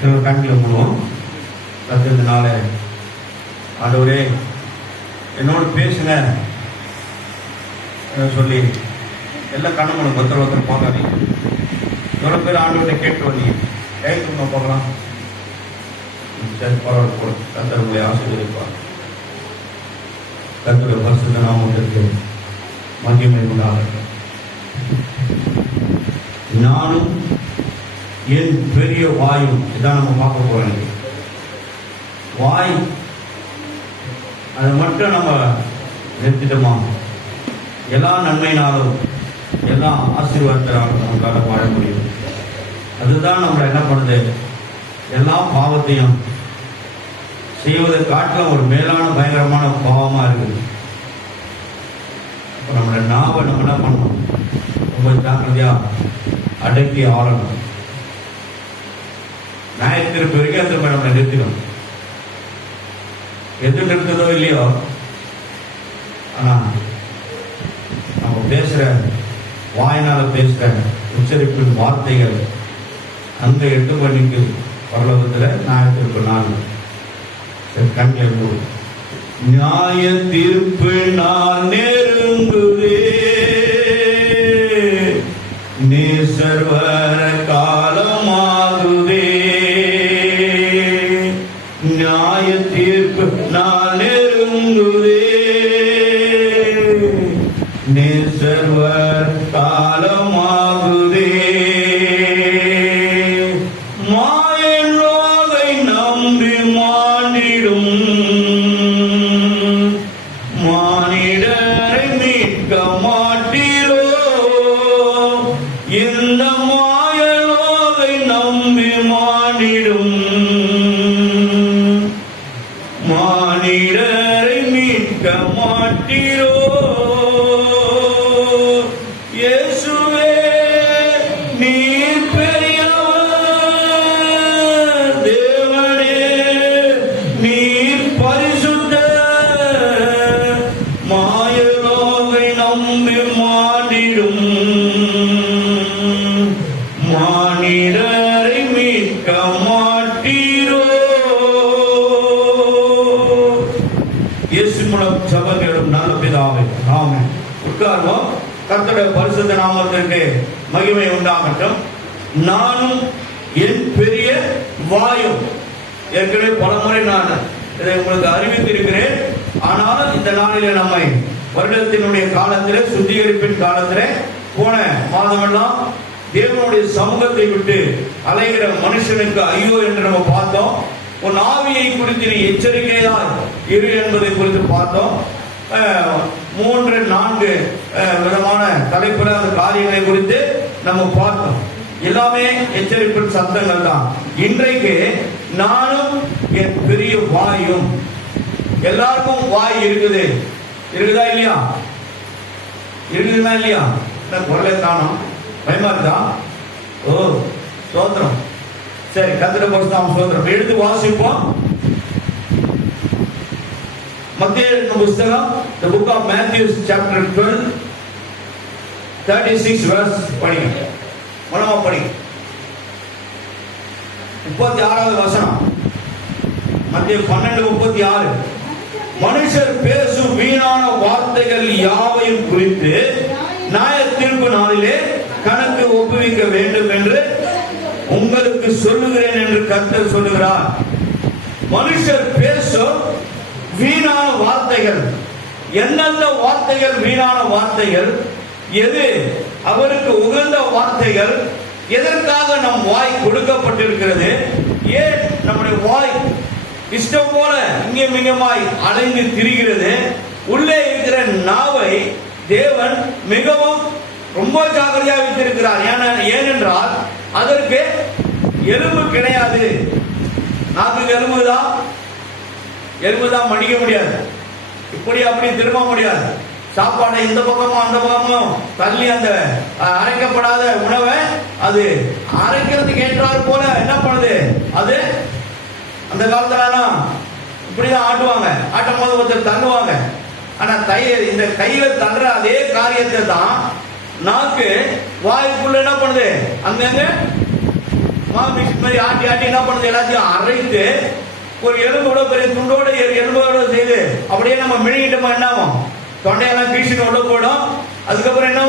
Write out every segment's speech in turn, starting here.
கண்களை மூலம் கத்துறதுனால ஆண்டவரே என்னோடு பேசுங்க சொல்லி எல்லாம் கண்ணு மூலம் ஒருத்தர் பார்க்காதீங்க. எவ்வளோ பேர் ஆண்டவர்கிட்ட கேட்டு வந்தீங்க, கேட்கணும் பார்க்கலாம். சரி, பரவாயில்ல போல. கர்த்தர் உங்களை ஆசீர்வதிப்பார். கர்த்தருடைய பரிசுத்த நாமத்திற்கு மகிமை உண்டாகட்டும். நானும் என் பெரிய வாயும், இதான் நம்ம பார்க்க போறோம். வாய் அதை மட்டும் நம்ம நிறுத்திட்டோமா, எல்லா நன்மையினாலும் எல்லா ஆசீர்வாதத்தினாலும் நமக்காக வாழ முடியும். அதுதான் நம்மளை என்ன பண்ணுது, எல்லா பாவத்தையும் செய்வதை காட்டிலும் ஒரு மேலான பயங்கரமான பாவமா இருக்குது. இப்போ நம்மளோட நாவை நம்ம என்ன பண்ணணும், ரொம்ப ஜாக்கிரதையா அடக்கி ஆளணும். நியாயத்திற்கு வரைக்கும் திரும்ப நம்மளை நிறுத்திடும். எது நிறுத்ததோ இல்லையோ, ஆனா நம்ம பேசுற வாயினால பேசுற உச்சரிப்பின் வார்த்தைகள் அந்த 8 மணிக்கு பரலோகத்தில் நியாயத்திற்கு நாள் கண்களை மூடு. நியாய தீர்ப்பு நான் நெருங்குதே, நீ சர்வர காலமாகுதே. நியாய தீர்ப்பு நான் நெருங்குதே, நீ சர்வர காலமாகுதே. மானிடரை மீட்க மாட்டீரோ இயேசுவே, நீர் பெரியவர். தேவனே நீர் பரிசுத்தர். மாயலோகை நம்பி மாண்டிடும் மானிடரை மீட்க மாட்டீரோ. இயேசு மூலம் ஜெபங்களும் நல்ல பிதாவே, ஆமென். உட்கார்வோம். கர்த்தருடைய பரிசுத்த நாமத்திற்கு மகிமை உண்டாகட்டும். நானும் என் பெரிய வாயும், ஏற்கனவே பலமுறை நான் இதை உங்களுக்கு அறிவித்திருக்கிறேன். ஆனாலும் இந்த நாளிலே நம்மை வருடத்தினுடைய காலத்திலே, சுத்திகரிப்பின் காலத்திலே, போன மாதமெல்லாம் தேவனுடைய சமூகத்தை விட்டு அலைகிற மனுஷனுக்கு ஐயோ என்று நம்ம பார்த்தோம். உன் ஆவியை குறித்து நீ எச்சரிக்கையா இரு என்பதை குறித்து பார்த்தோம். 3-4 விதமான தலைப்புல அந்த காரியங்களை குறித்து நம்ம பார்த்தோம். எல்லாமே எச்சரிப்பின் சத்தங்கள் தான். இன்றைக்கு நானும் என் பெரிய வாயும். எல்லாருக்கும் வாய் இருக்குது, இருக்குதா இல்லையா? இருக்குதுன்னா இல்லையா? குரலை காணோம், பயமா இருக்கா? ஓ சோத்திரம். சரி, கர்த்தருடைய பரிசுத்த சோத்திரம். எடுத்து வாசிப்போம். மத்தேயு புத்தகம், the book of Matthew chapter 12 36 verse படிங்க. மனமா படிங்க. 36வது வசனம். மத்தேயு 12:36. மனுஷர் பேசும் வீணான வார்த்தைகள் யாவையும் குறித்து நியாய தீர்ப்பு நாளிலே கணக்கு ஒப்புவிக்க வேண்டும் என்று உங்களுக்கு சொல்லுகிறேன் என்று கர்த்தர் சொல்லுகிறார். மனுஷர் பேசும் வீணான வார்த்தைகள். எந்தெந்த வார்த்தைகள் வீணான வார்த்தைகள், எது அவருக்கு உகந்த வார்த்தைகள், எதற்காக நம் வாய் கொடுக்கப்பட்டிருக்கிறது, ஏன் நம்முடைய வாய் இஷ்டம் போல இங்கும் இங்குமாய் அலைந்து திரிகிறது. உள்ளே இருக்கிற நாவை தேவன் மிகவும் ரொம்ப ஜாக்கிரதையாக வைத்திருக்கிறார். ஏனென்றால் அதற்கு எலும்பு கிடையாது. நாக்கு எலும்புதான் மடிக்க முடியாது, இப்படி அப்படி திரும்ப முடியாது. சாப்பாடை இந்த பக்கமும் அந்த பக்கமும் தள்ளி அந்த அரைக்கப்படாத உணவை அது அரைக்கிறதுக்கு ஏற்றார் போல என்ன பண்ணுது, அது அந்த காலத்துல இப்படிதான் ஆட்டுவாங்க. ஆட்டும் போது ஒருத்தர் தள்ளுவாங்க. ஆனா இந்த கையில தள்ளுற அதே காரியத்தை தான் நாக்கு வாய்க்குள்ள என்ன பண்ணுது, அங்கங்க மிக்ஸ் மாதிரி ஆட்டி ஆட்டி என்ன பண்ணுது, எல்லாத்தையும் அரைத்து ஒரு எலும்போட பெரிய துண்டோட எலும்போட செய்து அப்படியே நம்ம மிழுங்கிட்டோமா என்ன ஆகும், தொண்டையெல்லாம் கீழ்ச்சின்னு உள்ள போடும். அதுக்கப்புறம் என்ன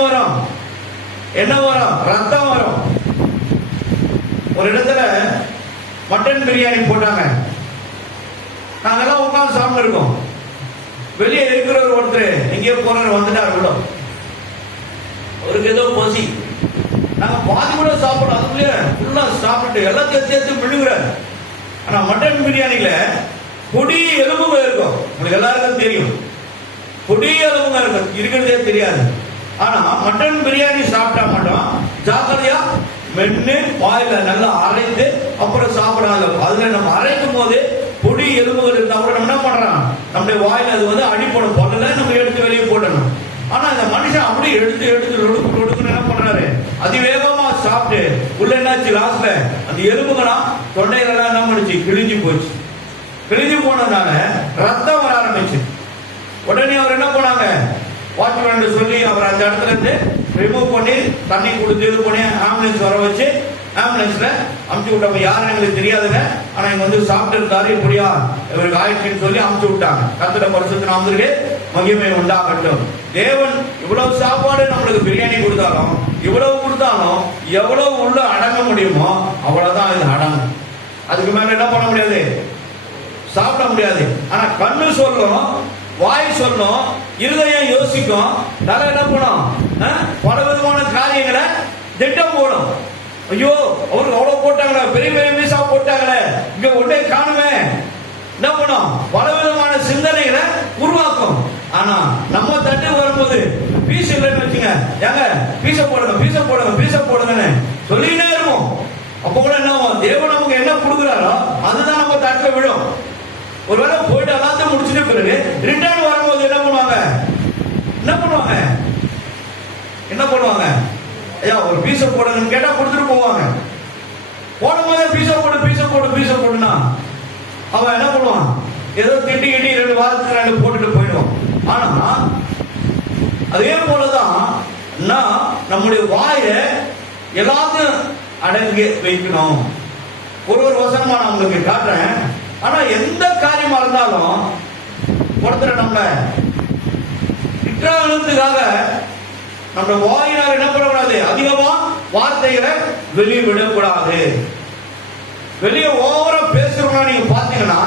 வரும், ரத்தம் வரும். ஒரு இடத்துல மட்டன் பிரியாணி போட்டாங்க, நாங்கெல்லாம் உட்காந்து சாப்பிட்டு இருக்கோம். வெளியே இருக்கிற ஒருத்தர் எங்கேயோ போறவர் வந்துட்டார் உள்ள, அவருக்கு ஏதோ பசி, நாங்க பாதி கூட சாப்பிடணும், அதுக்குள்ளே ஃபுல்லா சாப்பிட்டு எல்லாத்தையும் சேர்த்து விழுங்குறாரு. ஆனா மட்டன் பிரியாணியில பொடி எலும்புங்க இருக்கும், உங்களுக்கு எல்லாருக்கும் தெரியும், பொடி எலும்புங்க இருக்கும், இருக்கிறதே தெரியாது. ஆனா மட்டன் பிரியாணி சாப்பிட்டா மட்டும் ஜாக்கிரதையா மென்னு வாயில நல்லா அரைத்து அப்புறம் சாப்பிடாது. அதுல நம்ம அரைக்கும் போது பொடி எலும்புகள் இருந்தா கூட நம்ம என்ன பண்றோம், நம்முடைய வாயில அது வந்து அடிப்படும், பொருளை நம்ம எடுத்து வெளியே போடணும். ஆனா இந்த மனுஷன் அப்படி எடுத்து ஒடுக்குன்னு என்ன பண்றாரு, அதிவேகமா சாப்பிட்டு உள்ள என்னாச்சு, லாஸ்ட்ல அந்த எலும்புகளாம் தொண்டைகளெல்லாம் என்ன பண்ணுச்சு, கிழிஞ்சு போச்சு. கிழிஞ்சு போனதுனால ரத்தம் வர ஆரம்பிச்சு. உடனே அவர் என்ன பண்ணாங்க, வாட்ச்மேன் சொல்லி அவர் அந்த இடத்துல இருந்து ரிமூவ் பண்ணி தண்ணி கொடுத்து இது பண்ணி ஆம்புலன்ஸ் வர வச்சு ஆம்புலன்ஸ்ல அமுச்சு விட்டாங்க. யாரும் எங்களுக்கு தெரியாதுங்க, ஆனா இங்க வந்து சாப்பிட்டு இருந்தாரு, இப்படியா இவருக்கு ஆயிடுச்சுன்னு சொல்லி அமுச்சு விட்டாங்க. கர்த்தருடைய பரிசுத்த நாமத்திற்கு மகிமை உண்டாகட்டும். தேவன் இவ்வளவு சாப்பாடு நம்மளுக்கு பிரியாணி கொடுத்தாலும், இவ்வளவு கொடுத்தாலும் எவ்வளவு உள்ள அடங்க முடியுமோ அவ்வளவுதான் இது அடங்கும். அதுக்கு மேல என்ன பண்ண முடியாது, சாப்பிட முடியாது. ஆனா கண்ணு சொல்லும், வாய் சொல்லும், இருதயம் யோசிக்கும், தலை என்ன பண்ணும், பல விதமான காரியங்களை திட்டம் போடும். ஐயோ அவருக்கு அவ்வளவு போட்டாங்களே, பெரிய பெரிய பீஸா போட்டாங்களே, இங்க ஒன்னே காணுமே, என்ன பண்ணும், பல விதமான சிந்தனைகளை உருவாக்கும். ஆனா நம்ம தட்டு வரும்போது பீஸ் இல்லைன்னு வச்சுங்க, ஏங்க பீஸ போடுங்கன்னு சொல்லிக்கிட்டே இருக்கும். அப்ப கூட என்ன, தேவன் நமக்கு என்ன கொடுக்குறாரோ அதுதான் நம்ம தட்டுல விழும். ஒருவேளை போயிட்டு எல்லாத்தையும் முடிச்சுட்டு பிறகு ரிட்டர்ன் வரும்போது என்ன பண்ணுவாங்க, ஐயா ஒரு பீஸ போடுங்கன்னு கேட்டா கொடுத்துட்டு போவாங்க. போடும்போதே பீஸ போடுனா அவன் என்ன பண்ணுவான், ஏதோ திட்டி 2 வாரத்துக்கு 2 போட்டுட்டு போயிடுவான். ஆனா அதே போலதான் நம்முடைய வாயை எல்லாத்தையும் அடங்கி வைக்கணும். ஒரு வசனமா நான் உங்களுக்கு காட்டுறேன். ஆனா எந்த காரியமா இருந்தாலும் ஒருத்தர் நம்ம திட்டத்துக்காக நம்ம வாயினால் என்ன பண்ணக்கூடாது, அதிகமா வார்த்தைகளை வெளியே விடக்கூடாது. வெளியே ஓவரா பேசுறவங்க நீங்க பாத்தீங்கன்னா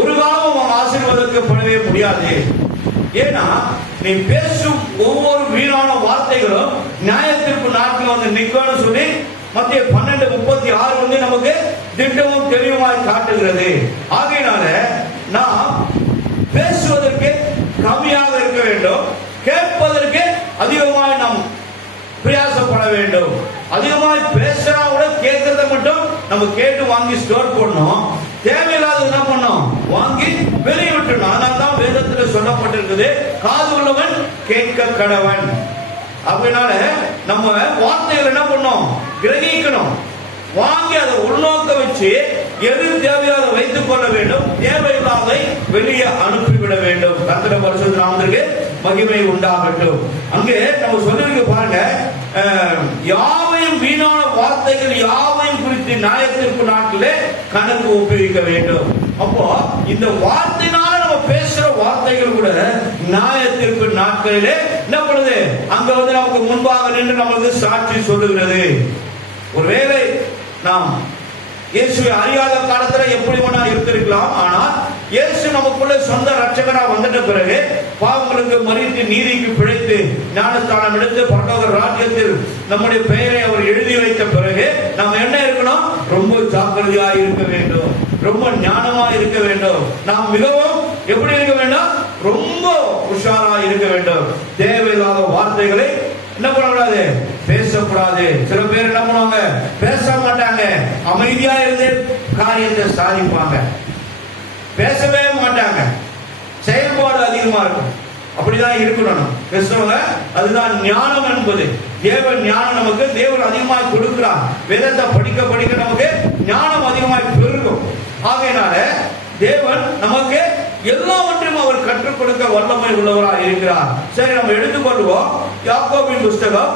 ஒரு காலம் அவங்க ஆசீர்வாதக்கப்படவே முடியாது. ஏன்னா நீ பேசும் ஒவ்வொரு வீணான வார்த்தைகளும் நியாயத்திற்கு நாட்கள் வந்து நிற்கணும்னு சொல்லி மத்திய 12:36 வந்து நமக்கு திட்டமும் தெளிவுமாய் காட்டுகிறது. ஆகையினால நாம் பேசுவதற்கு கம்மியாக இருக்க வேண்டும், கேட்பதற்கு அதிகமாய் நாம் பிரயாசப்பட வேண்டும். அதிகமாய் பேசுறா கூட கேட்கறத மட்டும் நம்ம கேட்டு வாங்கி ஸ்டோர் பண்ணணும், தேவையில்லாத என்ன பண்ணோம் வாங்கி வெளியே விட்டுணும். அதனால தான் வேதத்தில் சொல்லப்பட்டிருக்குது, காது உள்ளவன் கேட்க கடவன். அப்படினால நம்ம வார்த்தைகள் என்ன பண்ணோம், கிரகிக்கணும், வாங்கி அதை உள்நோக்க வச்சு எது தேவையோ அதை வைத்துக் கொள்ள வேண்டும், தேவையில்லாதை வெளியே அனுப்பிவிட வேண்டும். கர்த்தருடைய பரிசுத்த நாமத்திற்கு மகிமை உண்டாகட்டும். அங்கே நம்ம சொல்லிருக்கு பாருங்க, யாவையும் வீணான வார்த்தைகள் யாவையும் குறித்து நியாயத்திற்கு நாட்களே கணக்கு ஒப்புவிக்க வேண்டும். அப்போ இந்த வார்த்தையினால நம்ம பேசுற வார்த்தைகள் கூட நியாயத்திற்கு நாட்களிலே என்ன பண்ணுது, அங்க வந்து நமக்கு முன்பாக நின்று நமக்கு சாட்சி சொல்லுகிறது. ஒருவேளை நாம் இயேசுவை அறியாத காலத்துல எப்படி வேணா இருந்திருக்கலாம். ஆனால் இயேசு நமக்குள்ள சொந்த ரட்சகரா வந்துட்ட பிறகு பாவங்களுக்கு மறித்து நீதிக்கு பிழைத்து ஞானஸ்தானம் எடுத்து பரலோக ராஜ்யத்தில் நம்முடைய பெயரை அவர் எழுதி வைத்த பிறகு நாம் என்ன இருக்கணும், ரொம்ப ஜாக்கிரதையா இருக்க வேண்டும், ரொம்ப ஞானமா இருக்க வேண்டும். நாம் மிகவும் எப்படி இருக்க வேண்டும், ரொம்ப உஷாரா இருக்க வேண்டும். தேவையில்லாத வார்த்தைகளை என்ன பண்ணக்கூடாது, பேசக்கூடாது. சில பேர் என்ன பண்ணுவாங்க, பேச மாட்டாங்க, அமைதியா இருந்து காரியத்தை சாதிப்பாங்க, பேசவே மாட்டாங்க, செயல்பாடு அதிகமா இருக்கும். அப்படிதான் இருக்கணும் பேசுறவங்க. அதுதான் ஞானம் என்பது. தேவன் ஞானம் நமக்கு தேவன் அதிகமாக கொடுக்கிறார். வேதத்தை படிக்க படிக்க நமக்கு ஞானம் அதிகமாக பெருகும். ஆகையினால தேவன் நமக்கு எல்லாவற்றையும் அவர் கற்றுக் கொடுக்க வல்லமை உள்ளவராக இருக்கிறார். சரி, நம்ம எடுத்துக்கொள்வோம் யாக்கோபின் புஸ்தகம்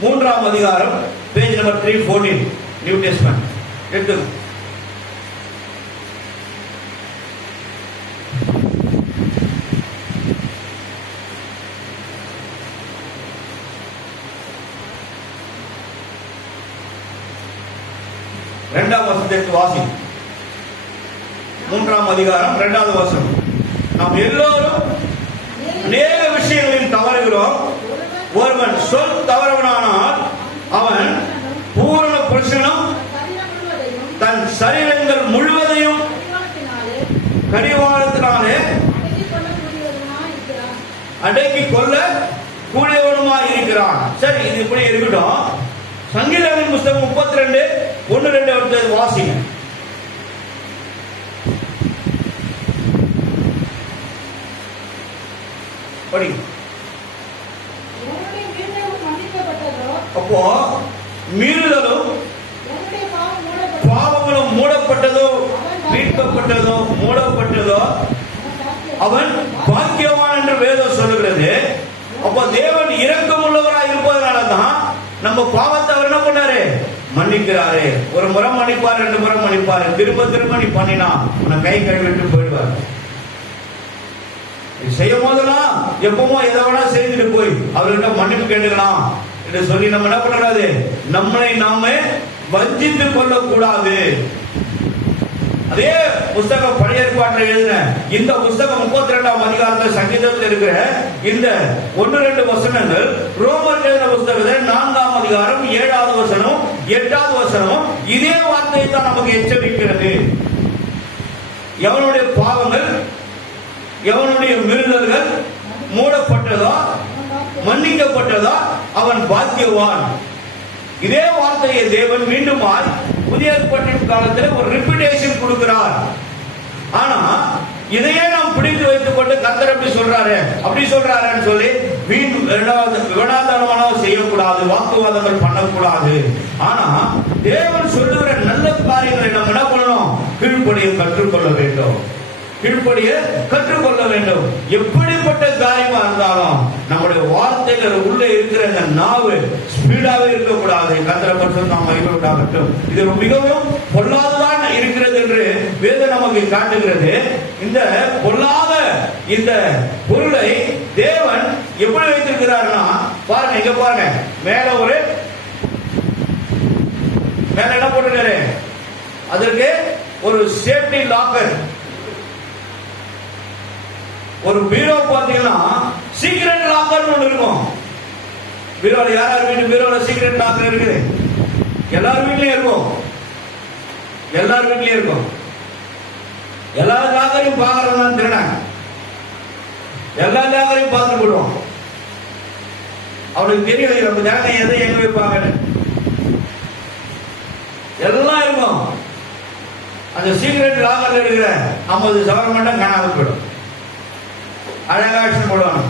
3ஆம் அதிகாரம் பேஜ் நம்பர் 314 நியூ டெஸ்ட்மென்ட் எடுத்து. இரண்டாம் வசனத்தை வாசி. 3ஆம் அதிகாரம் 2வது வசனம். நாம் எல்லோரும் அநேக விஷயங்களில் தவறுகிறோம். ஒருவன் சொல் தவறவனானால் அவன் பூரண புருஷனும் தன் சரீரங்கள் முழுவதையும் கடிவாளத்தினாலே அடக்கி கொள்ள கூடியவனுமாய் இருக்கிறான். சரி, இது இப்படி இருக்கட்டும். சங்கீதங்களின் புஸ்தகம் 32:1-2 வாசிங்க. படி. அப்போ மீறுதலும் பாவங்களும் மூடப்பட்டதோ மீட்கப்பட்டதோ மூடப்பட்டதோ அவன் பாக்கியவான் என்று வேதம் சொல்லுகிறது. அப்போ தேவன் இரக்கமுள்ளவராய் இருப்பதனாலதான் நம்ம பாவத்தை அவர் என்ன பண்ணாரு? மன்னிக்கிறாரு. ஒரு முறை மன்னிப்பார், 2 முறை மன்னிப்பாரு. திரும்ப திரும்ப நீ பண்ணினா உன்னை கை கழுவிட்டு போயிடுவார். செய்யும் போதெல்லாம் எப்பவும் எதை வேணா செய்துட்டு போய் அவர்கிட்ட மன்னிப்பு கேட்டுக்கலாம் என்று சொல்லி நம்ம என்ன பண்ணக்கூடாது? நம்மளை நாமே வஞ்சித்துக் கொள்ளக்கூடாது. அதே புஸ்தகம் பழைய ஏற்பாட்டில் எழுதின இந்த புஸ்தகம் 32ஆம் அதிகாரத்தில் சங்கீதத்தில் இருக்கிற இந்த 1-2 வசனங்கள் ரோமர் எழுதின புஸ்தகத்தில் 4ஆம் அதிகாரம் 7வது வசனம் 8வது வசனம் இதே வார்த்தையை தான் நமக்கு எச்சரிக்கிறது. எவனுடைய பாவங்கள் எவனுடைய மீறுதல்கள் மூடப்பட்டதோ மன்னிக்கப்பட்டதோ அவன் பாக்கியவான். இதே வார்த்தையை தேவன் மீண்டும் புதிய ஏற்பாட்டின் காலத்தில் ஒரு ரிப்பீட்டேஷன் கொடுக்கிறார். ஆனா இதையே நாம் பிடித்து வைத்துக் கொண்டு கர்த்தர் அப்படி சொல்றாருன்னு சொல்லி மீண்டும் விவாதாரமாக செய்யக்கூடாது, வாக்குவாதங்கள் பண்ணக்கூடாது. ஆனா தேவன் சொல்லுகிற நல்ல காரியங்களை நம்ம என்ன பண்ணணும்? கீழ்ப்படிய கற்றுக்கொள்ள வேண்டும். எப்படிப்பட்ட காரியமா இருந்தாலும் நம்முடைய வார்த்தைகள் உள்ளே இருக்கிற அந்த நாவு ஸ்பீடாவே இருக்கக்கூடாது. கர்த்தரை பற்றி நாம் மகிழ்வுண்டாகட்டும். இது மிகவும் பொல்லாததான் இருக்கிறது என்று வேதம் நமக்கு காட்டுகிறது. இந்த பொல்லாத இந்த பொருளை தேவன் எப்படி வைத்திருக்கிறார்னா பாருங்க, இங்க பாருங்க. மேல என்ன போட்டுருக்காரு? அதற்கு ஒரு சேஃப்டி லாக்கர். ஒரு பீரோ பாத்தீங்கன்னா சீக்ரெட் லாக்கர் ஒன்று இருக்கும். பீரோல யார் வீட்டு பீரோல சீக்ரெட் லாக்கர் இருக்குது? எல்லார் வீட்லயும் இருக்கும். எல்லா லாக்கரையும் பாக்குறதுதான் திருடன். எல்லா லாக்கரையும் பார்த்துட்டு போடுவோம். அவனுக்கு தெரியும் நம்ம ஜாக எதை எங்க வைப்பாங்க. எல்லாம் இருக்கும். அந்த சீக்ரெட் லாக்கர்ல இருக்கிற 50 சவரம் மட்டும் காணாம போயிடும். அழகாட்சி போடுவாங்க.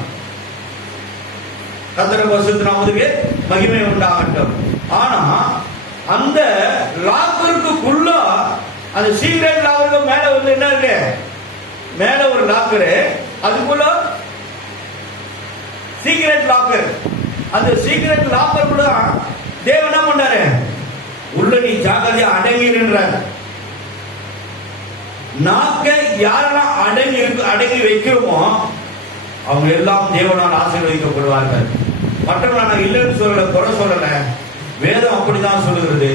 கர்த்தர் பரிசுத்த நாமத்துக்கு மகிமை உண்டாகட்டும். ஆனா அந்த லாக்கருக்குள்ள அந்த சீக்ரெட் லாக்கருக்கு மேல வந்து என்ன இருக்கு? மேல ஒரு லாக்கரு, அதுக்குள்ள சீக்ரெட் லாக்கர். அந்த சீக்ரெட் லாக்கர் கூட தேவன் என்ன பண்ணாரு? உள்ள நீ ஜாக்கிரதையா அடங்கின்றார். நாக்கை யாரெல்லாம் அடங்கி வைக்கிறோமோ அவங்க எல்லாம் தேவனால் ஆசீர்வதிக்கப்படுவார்கள். மற்றவர்கள் நான் இல்லைன்னு சொல்லல, குறை சொல்லல. வேதம் அப்படிதான் சொல்லுகிறது.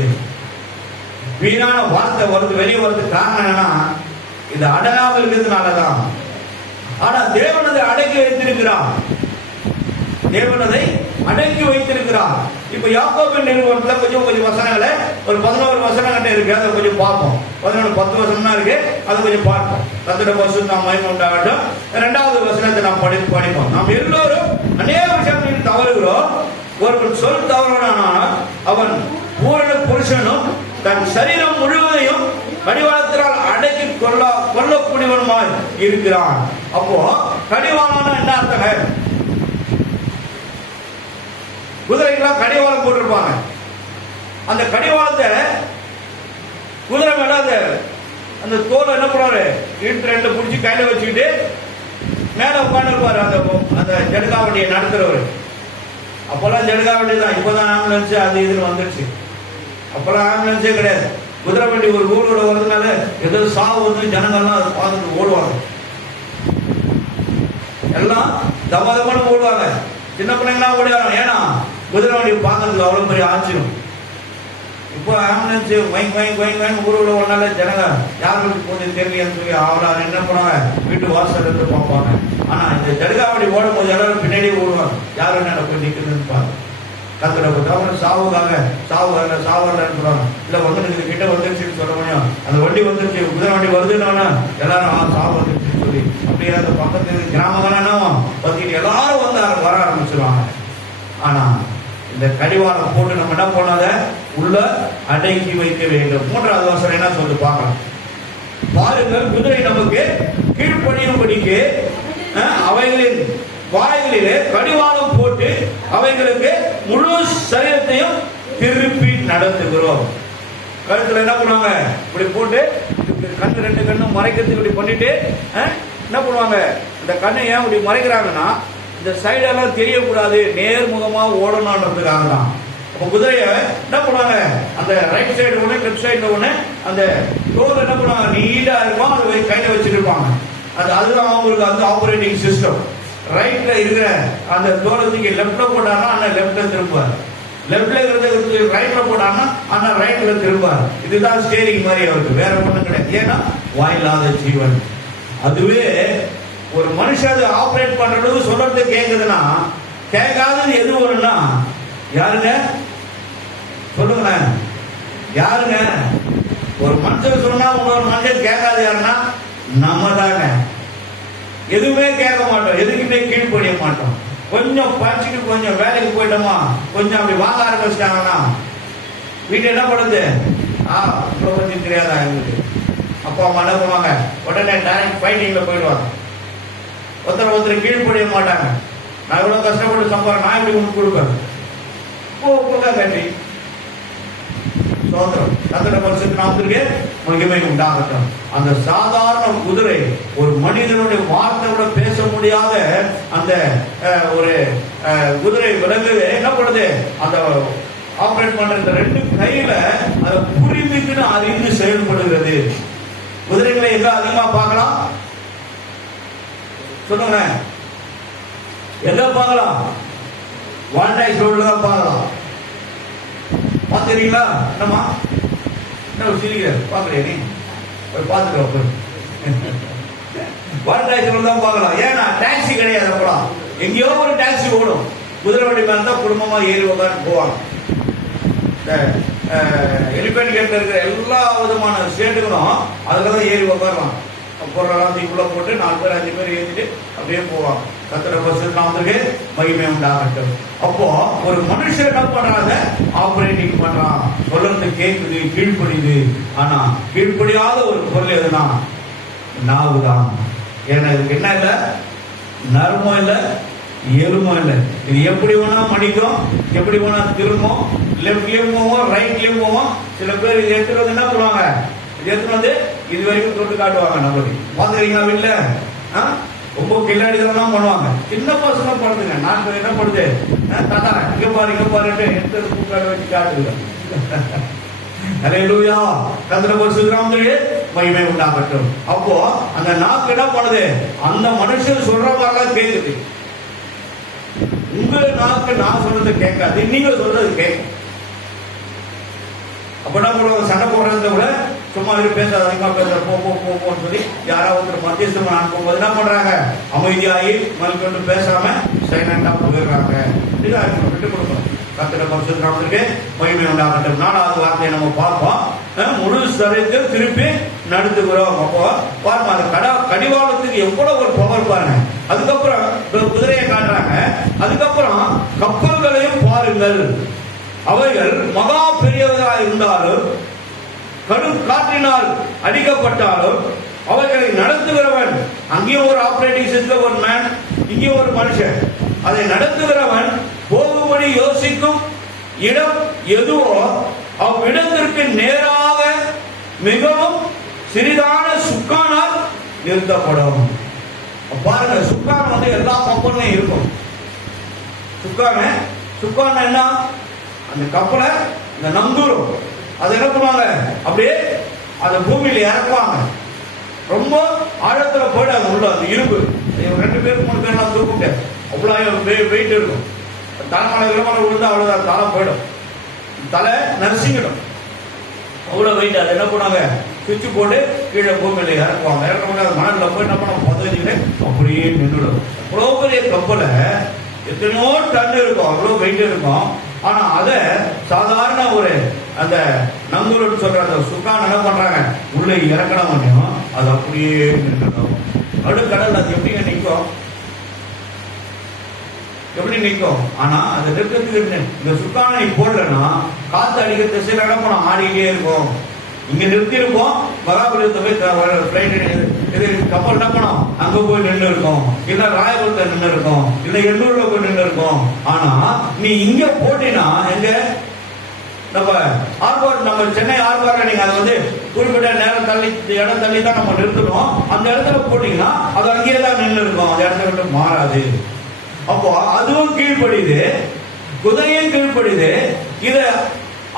வீணான வார்த்தை வருது, வெளியே வருது. காரணம் என்னன்னா இது அடங்காமல் இருக்கிறதுனாலதான். ஆனா தேவனதை அடக்கி வைத்திருக்கிறார். இப்ப யாக்கோபின் நிறுவனத்துல கொஞ்சம் வசனங்களை ஒரு 11 வசனங்கள் இருக்கு. அதை கொஞ்சம் பார்ப்போம். 10 வசனம் இருக்கு, அதை கொஞ்சம் பார்ப்போம். கர்த்தருடைய பரிசுத்த நாமம் மகிமை உண்டாகட்டும். 2வது வசனத்தை நாம் படிப்போம். நாம் எல்லோரும் அநேக விஷயங்களில் தவறுகிறோம். ஒருவன் சொல் தவறுவனானால் அவன் பூரண புருஷனும் தன் சரீரம் முழுவதையும் கடிவாளத்தினால் அடக்கி கொள்ளக்கூடியவனுமாய் இருக்கிறான். அப்போ கடிவாளம்னா என்ன அர்த்தம்? குதிரைக்கெல்லாம் கடிவாளம் போட்டிருப்பாங்க. அந்த கடிவாளத்தை குதிரை மேல அந்த தோலை என்ன பண்ணுவாரு? இழுத்து 2 பிடிச்சி கையில வச்சுக்கிட்டு மேல உட்கார்ந்து இருப்பாரு அந்த ஜடுகாவண்டியை நடத்துறவர். அப்போல்லாம் ஜடுகா வண்டி தான். இப்போதான் ஆம்புலன்ஸ் அது இதுன்னு வந்துடுச்சு. அப்போல்லாம் ஆம்புலன்ஸே கிடையாது. குதிரை வண்டி ஒரு ஊரோட வருதுனால ஏதோ சாவு வந்து ஜனங்கள்லாம் அதை பார்த்துட்டு ஓடுவாங்க. எல்லாம் தமதமான ஓடுவாங்க. சின்ன பிள்ளைங்களாம் ஓடுவாங்க. ஏன்னா குதிரை வண்டி பார்க்கறதுக்கு அவ்வளோ பெரிய ஆச்சரியம். இப்போ ஆம்புலன்ஸ் ஊரோட ஒன்னால ஜனங்க யாருக்கு கொஞ்சம் தெரியலன்னு சொல்லி அவளால் என்ன பண்ணுவாங்க, வீட்டு வாசல் இருந்து பார்ப்பாங்க. ஆனா இந்த ஜடுகா வண்டி ஓடும் போது எல்லாரும் பின்னாடியே ஓடுவாங்க. யாரும் என்ன போய் நிற்குதுன்னு பாருங்க. கத்துறப்ப சாவுக்காக சாவுறாங்க. இல்ல வந்து கிட்ட வந்துருச்சுன்னு சொல்ல முடியும். அந்த வண்டி வந்துருச்சு, குதிரை வண்டி வருதுன்னா எல்லாரும் சாவு வந்துருச்சுன்னு சொல்லி அப்படியே அந்த பக்கத்து கிராமங்கள் என்னவோ பத்திட்டு எல்லாரும் வந்து வர ஆரம்பிச்சிருவாங்க. ஆனா இந்த கடிவாளம் போட்டு நம்ம என்ன பண்ணாத உள்ள அடக்கி வைக்க வேண்டும். மூன்றாவது வசனம் என்ன சொல்லி பார்க்கலாம் பாருங்கள். குதிரை நமக்கு கீழ்ப்படியும்படிக்கு அவைகளின் வாய்களிலே கடிவாளம் போட்டு அவைகளுக்கு முழு சரீரத்தையும் திருப்பி நடத்துகிறோம். கழுத்துல என்ன பண்ணுவாங்க, இப்படி போட்டு கண்ணு ரெண்டு கண்ணும் மறைக்கிறதுக்கு இப்படி பண்ணிட்டு என்ன பண்ணுவாங்க, இந்த கண்ணை ஏன் இப்படி மறைக்கிறாங்கன்னா இந்த சைடெல்லாம் தெரியக்கூடாது, நேர்முகமா ஓடணுன்றதுக்காக தான். அப்போ குதிரைய என்ன பண்ணுவாங்க, அந்த ரைட் சைடு ஒன்று லெஃப்ட் சைடுல ஒன்று அந்த தோல் என்ன பண்ணுவாங்க நீட்டா இருக்கும், அதை கையில வச்சிருப்பாங்க. அதுதான் அவங்களுக்கு அந்த ஆபரேட்டிங் சிஸ்டம். ரைட்ல இருக்கிற அந்த தோலத்துக்கு லெப்ட்ல போட்டாங்கன்னா அண்ணன் லெப்ட்ல திரும்புவார், லெப்ட்ல இருக்கிறது ரைட்ல போட்டாங்கன்னா அண்ணன் ரைட்ல திரும்புவார். இதுதான் ஸ்டேரிங் மாதிரி அவருக்கு, வேற ஒண்ணும் கிடையாது. ஏன்னா வாயில்லாத ஜீவன். அதுவே ஒரு மனுஷன் அதை ஆபரேட் பண்றது சொல்றது கேட்குதுன்னா, கேட்காதது எது வரும்னா யாருங்க சொல்லுங்களேன், யாருங்க? ஒரு மனுஷன் சொன்னா இன்னொரு மனுஷன் கேட்காது யாருன்னா நம்ம தாங்க. எதுவுமே கேட்க மாட்டோம், எதுக்குமே கீழ்ப்படிய மாட்டோம். கொஞ்சம் படிச்சுட்டு கொஞ்சம் வேலைக்கு போயிட்டோமா, கொஞ்சம் அப்படி வாங்க ஆரம்பிச்சிட்டாங்கன்னா வீட்டு என்ன பண்ணுது, இவ்வளோ கொஞ்சம் தெரியாதா எங்களுக்கு. அப்பா அம்மா என்ன பண்ணுவாங்க, உடனே டைரக்ட் ஃபைட்டிங்ல போயிடுவாங்க. ஒருத்தர் கீழ்ப்படிய மாட்டாங்க. நான் இவ்வளவு கஷ்டப்பட்டு சம்பாதிக்கிறேன், நான் எப்படி உங்களுக்கு கொடுப்பேன் கட்டி சோதரம் கத்தட பரிசுத்த நாமத்திற்கு மகிமை உண்டாகட்டும். அந்த சாதாரண குதிரை ஒரு மனிதனுடைய வார்த்தை கூட பேச முடியாத அந்த ஒரு குதிரை விலங்கு என்ன பண்ணுது, அந்த ஆபரேட் பண்ற இந்த ரெண்டு கையில அதை புரிந்துக்குன்னு அறிந்து செயல்படுகிறது. குதிரைகளை எங்க அதிகமா பார்க்கலாம் சொல்லுங்க, எங்க பார்க்கலாம்? வால்டாய்ஸ் ரோட்ல தான் பார்க்கலாம். பாத்துறீங்களா? என்னமா என்ன சிரிக்கிற பாக்குறியா நீ? போய் பார்த்துக்கலாம். வால்டாய்ஸ் ரோட்ல தான் பார்க்கலாம். ஏன்னா டாக்ஸி கிடையாது. அப்பலாம் எங்கேயோ ஒரு டாக்ஸி ஓடும். குதிரை வண்டி மேல தான் குடும்பமா ஏறி உட்காந்து போவாங்க. எலிபென்ட் கேட்ல இருக்கிற எல்லா விதமான ஸ்டேட்டுகளும் அதுலதான் ஏறி உட்காருவாங்க. பொருளெல்லாம் தீக்குள்ள போட்டு 4 பேர் 5 பேர் ஏற்றிட்டு அப்படியே போவாங்க. கர்த்தருடைய பரிசுத்த நாமத்திற்கு மகிமை உண்டாகட்டும். அப்போ ஒரு மனுஷன் என்ன பண்றாங்க, ஆபரேட்டிங் பண்றான், சொல்றது கேட்குது, கீழ்ப்படியுது. ஆனா கீழ்ப்படியாத ஒரு பொருள் எதுனா நாவுதான். ஏன்னா இதுக்கு என்ன இல்லை, நர்மம் இல்லை, எலுமம் இல்லை. இது எப்படி வேணா மடிக்கும், எப்படி வேணா திரும்பும், லெப்ட்லயும் போவோம், ரைட்லயும் போவோம். சில பேர் இது எடுத்துட்டு வந்து என்ன பண்ணுவாங்க, எடுத்துட்டு வந்து இது வரைக்கும் தொட்டு காட்டுவாங்க. நம்மளுக்கு பாத்துக்கிறீங்களா வீட்டுல ரொம்ப கில்லாடிதான் பண்ணுவாங்க. சின்ன பசங்க படுத்துங்க, நான் என்ன படுது தாத்தா இங்க பாரு இங்க பாருட்டு எடுத்து பூக்காடு வச்சு காட்டுங்க. அல்லேலூயா. கர்த்தருடைய பரிசுத்த நாமத்திற்கு மகிமை உண்டாகட்டும். அப்போ அந்த நாக்கு என்ன பண்ணுது, அந்த மனுஷன் சொல்ற மாதிரிலாம் கேக்குது. உங்க நாக்கு நான் சொல்றது கேட்காது, நீங்க சொல்றது கேட்கும். அப்ப நம்ம சண்டை போடுறத விட சும்மா பேசாத, அதிகமா பேசுற போன்னு சொல்லி யாராவது மத்தியஸ்தம் அனுப்பும்போது என்ன பண்றாங்க, அமைதியாகி மறுக்கொண்டு பேசாம சைலண்டா போயிடுறாங்க. விட்டு கொடுக்கணும். கர்த்தருடைய பரிசுத்த நாமத்திற்கு மகிமை உண்டாகட்டும். 4வது வார்த்தையை நம்ம பார்ப்போம். முழு சரீரத்தில் திருப்பி நடத்துகிறோம். அப்போ பாருங்க, அந்த கடிவாளத்துக்கு எவ்வளவு ஒரு பவர் பாருங்க. அதுக்கப்புறம் குதிரையை காட்டுறாங்க. அதுக்கப்புறம் கப்பல்களையும் பாருங்கள், அவைகள் மகா பெரியவர்களாக இருந்தாலும் கடும் காற்றினால் அடிக்கப்பட்டாலும் அவைகளை நடத்துகிறவன், அங்கேயும் ஒரு ஆபரேட்டிங் சிஸ்டம், ஒரு மேன், இங்கேயும் ஒரு மனுஷன். அதை நடத்துகிறவன் போகும்படி யோசிக்கும் இடம் எதுவோ அவ்விடத்திற்கு நேராக மிகவும் சிறிதான சுக்கானால் நிறுத்தப்படும். பாருங்க, சுக்கான் வந்து எல்லா கப்பல்லையும் இருக்கும். சுக்கான சுக்கான என்ன, அந்த கப்பலை இந்த நங்கூரம் அதை என்ன பண்ணுவாங்க, அப்படியே அந்த பூமியில இறக்குவாங்க. ரொம்ப ஆழத்துல போயிடாங்க உள்ள. அந்த இரும்பு 2 பேர் 3 பேர்லாம் தூக்கிட்டு அவ்வளோ வெயிட் இருக்கும். தலைமலை விளமலை விழுந்து அவ்வளோதான், தலை போயிடும், தலை நரசிங்கிடும், அவ்வளோ வெயிட். அதை என்ன பண்ணுவாங்க, சுவிட்ச் போட்டு கீழே பூமியில இறக்குவாங்க. இறக்கும்போது அது மணலில் போய் என்ன பண்ண பதினஞ்சுன்னு அப்படியே நின்றுடும். அவ்வளோ பெரிய கப்பலை எத்தனையோ டன் இருக்கும், அவ்வளோ வெயிட் இருக்கும். ஆனா அதை சாதாரண ஒரு அந்த நங்கூர் சொல்ற அந்த சுக்கான் என்ன பண்றாங்க, உள்ளே இறக்கணும் முடியும், அது அப்படியே நின்றுடும். நடுக்கடல் அது எப்படிங்க நிற்கும், எப்படி நிற்கும்? ஆனா அது நிற்கிறதுக்கு இந்த சுக்கானை போடலன்னா காத்து அடிக்கிற திசையில என்ன பண்ண ஆடிக்கிட்டே இருக்கும். இங்க நிறுத்தி இருப்போம், மகாபலிபுரத்தை போய் இது கப்பல் என்ன பண்ணும், அங்க போய் நின்று இருக்கும், இல்ல ராயபுரத்தை நின்று இருக்கும், இல்ல எண்ணூர்ல போய் நின்று இருக்கும். ஆனா நீ இங்க போட்டினா, எங்க நம்ம ஆர்பார், நம்ம சென்னை ஆர்பார்ல நீங்க அதை வந்து குறிப்பிட்ட நேரம் தள்ளி இடம் தள்ளி தான் நம்ம நிறுத்தணும். அந்த இடத்துல போட்டீங்கன்னா அது அங்கேயே தான் நின்று இருக்கும், அந்த இடத்த விட்டு மாறாது. அப்போ அதுவும் கீழ்படியுது, குதிரையும் கீழ்படியுது. இத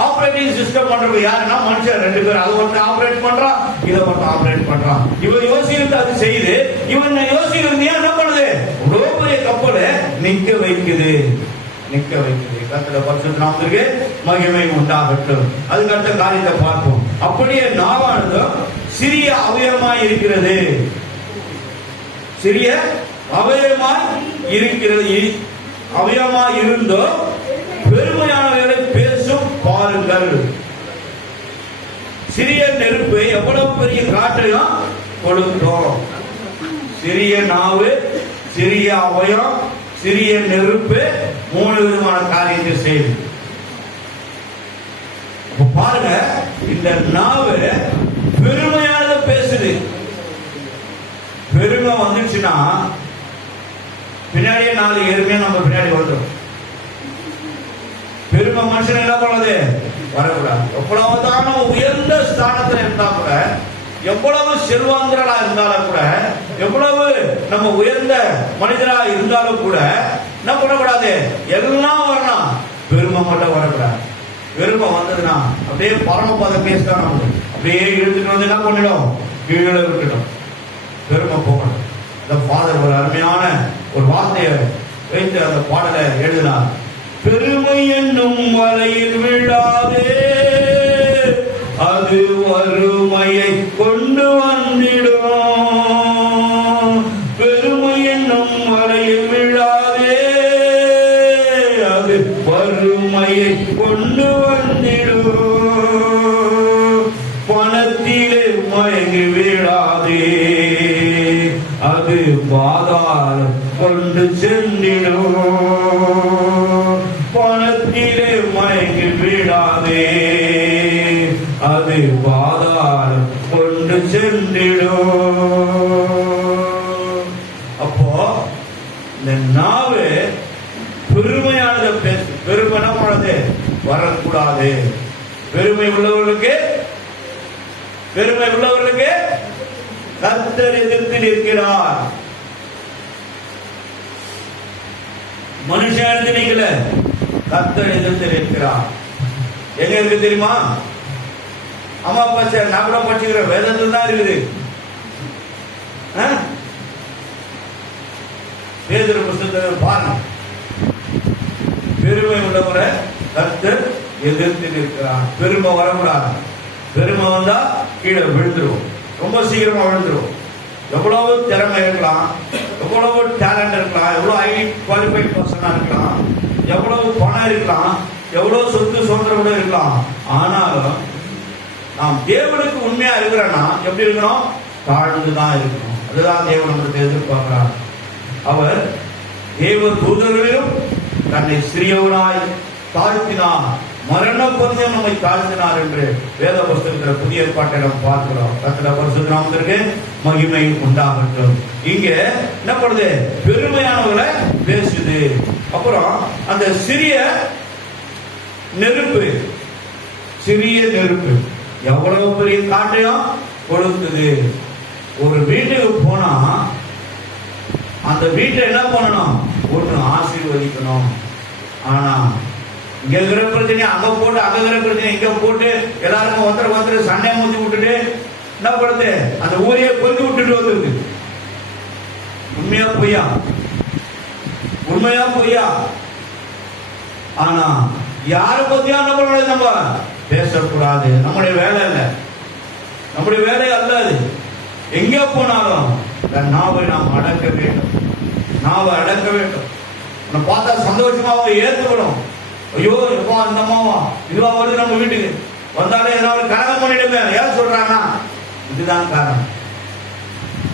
ஆபரேட்டிங் சிஸ்டம் பண்றது யாருன்னா மனுஷன் 2 பேர். அது ஒருத்தன் ஆபரேட் பண்றான், இதை ஒருத்தன் ஆபரேட் பண்றான். இவன் யோசிக்கிறது அது செய்யுது, இவன் யோசிக்கிறது என்ன பண்ணுது, இவ்வளோ பெரிய கப்பலை நிக்க வைக்குது, நிக்க வைக்குது. கர்த்தருடைய பரிசுத்த நாமத்திற்கு மகிமை உண்டாகட்டும். அதுக்கு அடுத்த காரியத்தை பார்ப்போம். அப்படியே நாவானது சிறிய அவயவமாய் இருக்கிறது, சிறிய அவயவமாய் இருக்கிறது. அவயவமாய் இருந்தோ பெருமையானவர்களை பேசும் பாருங்கள். சிறிய நெருப்பு எவ்வளவு பெரிய காற்றையும் கொடுத்தோம். சிறிய நாவு, சிறிய அவயம், சிறிய நெருப்பு, 3 விதமான காரியத்தை செய்யுது. பாருங்க, இந்த நாவு பெருமையானதை பேசுது. பெருமை வந்துச்சுன்னா பின்னாடியே 4 எருமையா நம்ம பின்னாடி வந்துடும். பெருமை மனுஷன் என்ன பண்ணுது, வரக்கூடாது. எவ்வளவுதான் நம்ம உயர்ந்த ஸ்தானத்துல இருந்தா கூட, எவ்வளவு செல்வாந்தரா இருந்தாலும் கூட, எவ்வளவு நம்ம உயர்ந்த மனிதரா இருந்தாலும் கூட என்ன பண்ணக்கூடாது, எல்லாம் வரணும், பெருமை மட்டும் வரக்கூடாது. பெருமை வந்ததுன்னா அப்படியே பரமபதம் பேசுறான், அப்படியே இழுத்துட்டு வந்து என்ன பண்ணிடும், கீழே விட்டுடும். பெருமை போகணும். இந்த ஃபாதர் ஒரு அருமையான ஒரு வார்த்தையை வைத்து அந்த பாடலை எழுதினார். பெருமை என்னும் வலையில் விழாதே, அது வறுமையை கொண்டு வந்திடும். பெருமை என்னும் வலையில் விழாதே, அது வறுமையை கொண்டு வந்திடும். பணத்திலே மயங்கி விழாதே, அது பாதாளம் கொண்டு சென்றிடும். பணத்திலே மயங்கி விடாதே, அது பாதாளம் கொண்டு சென்றிடும். அப்போ இந்த நாவு பெருமையானதை பேசு. பெருமை என்ன பண்ணது, வரக்கூடாது. பெருமை உள்ளவர்களுக்கு கர்த்தர் எதிர்த்து நிற்கிறார். மனுஷன் எடுத்து நிக்கல, கர்த்தர் எதிர்த்து நிற்கிறார். எங்க இருக்கு தெரியுமா? அம்மா பச்ச நகரம் படிச்சுக்கிற வேதத்தில் தான் இருக்குது. பேதுரு புத்தகத்தை பாருங்க. பெருமை உள்ளவரை கர்த்தர் எதிர்த்து நிற்கிறார். பெருமை வரக்கூடாது. பெருமை வந்தா கீழே விழுந்துரும், ரொம்ப சீக்கிரமா விழுந்துரும். எவ்வளவு திறமை இருக்கலாம், எவ்வளவு டேலண்ட் இருக்கலாம், எவ்வளவு ஹைலி குவாலிஃபைட் பர்சனா இருக்கலாம், எவ்வளவு பணம் இருக்கலாம், எவ்வளவு சொத்து சுதந்திரம் கூட இருக்கலாம். ஆனாலும் நாம் தேவனுக்கு உண்மையா இருக்கிறோம்னா எப்படி இருக்கணும், தாழ்ந்துதான் இருக்கணும். அதுதான் தேவன் நம்மளுக்கு எதிர்பார்க்கிறார். அவர் தேவ தூதர்களிலும் தன்னை சிறியவனாய் தாழ்த்தினார், மரண பர்யந்தம் நம்மை தாழ்த்தினார் என்று வேத புஸ்தகத்தில் புதிய ஏற்பாட்டை நாம் பார்க்கிறோம். கர்த்தருடைய பரிசுத்த நாமத்திற்கு மகிமை உண்டாகட்டும். இங்க என்ன பண்ணுது, பெருமையானவர்களை பேசுது. அப்புறம் அந்த சிறிய நெருப்பு எவ்வளவு பெரிய காட்டையும் கொடுக்குது. ஒரு வீட்டுக்கு போனா அந்த வீட்டை என்ன பண்ணணும், ஒண்ணு ஆசீர்வதிக்கணும், ஆனா இங்க இருக்கிற பிரச்சனையை அங்க போட்டு, அங்க இருக்கிற பிரச்சனை இங்க போட்டு, எல்லாருக்கும் ஒருத்தர் சண்டையை மூஞ்சி விட்டுட்டு என்ன பண்ணுது, அந்த ஊரையே கொண்டு விட்டுட்டு வந்துருக்கு. உண்மையா பொய்யா? உண்மையா பொய்யா? ஆனா யாரை பத்தியா என்ன பண்ணக்கூடாது, நம்ம பேசக்கூடாது. நம்முடைய வேலை இல்லை, நம்முடைய வேலை அல்ல அது. எங்கே போனாலும் நாவை நாம் அடக்க வேண்டும், நாவை அடக்க வேண்டும். பார்த்தா சந்தோஷமாவோ ஏற்றுக்கணும். ஐயோ எப்போ அந்த அம்மாவா இதுவா வருது நம்ம வீட்டுக்கு வந்தாலே ஏதாவது கலகம் பண்ணிடுமே. ஏன் சொல்றாங்கன்னா இதுதான் காரணம்.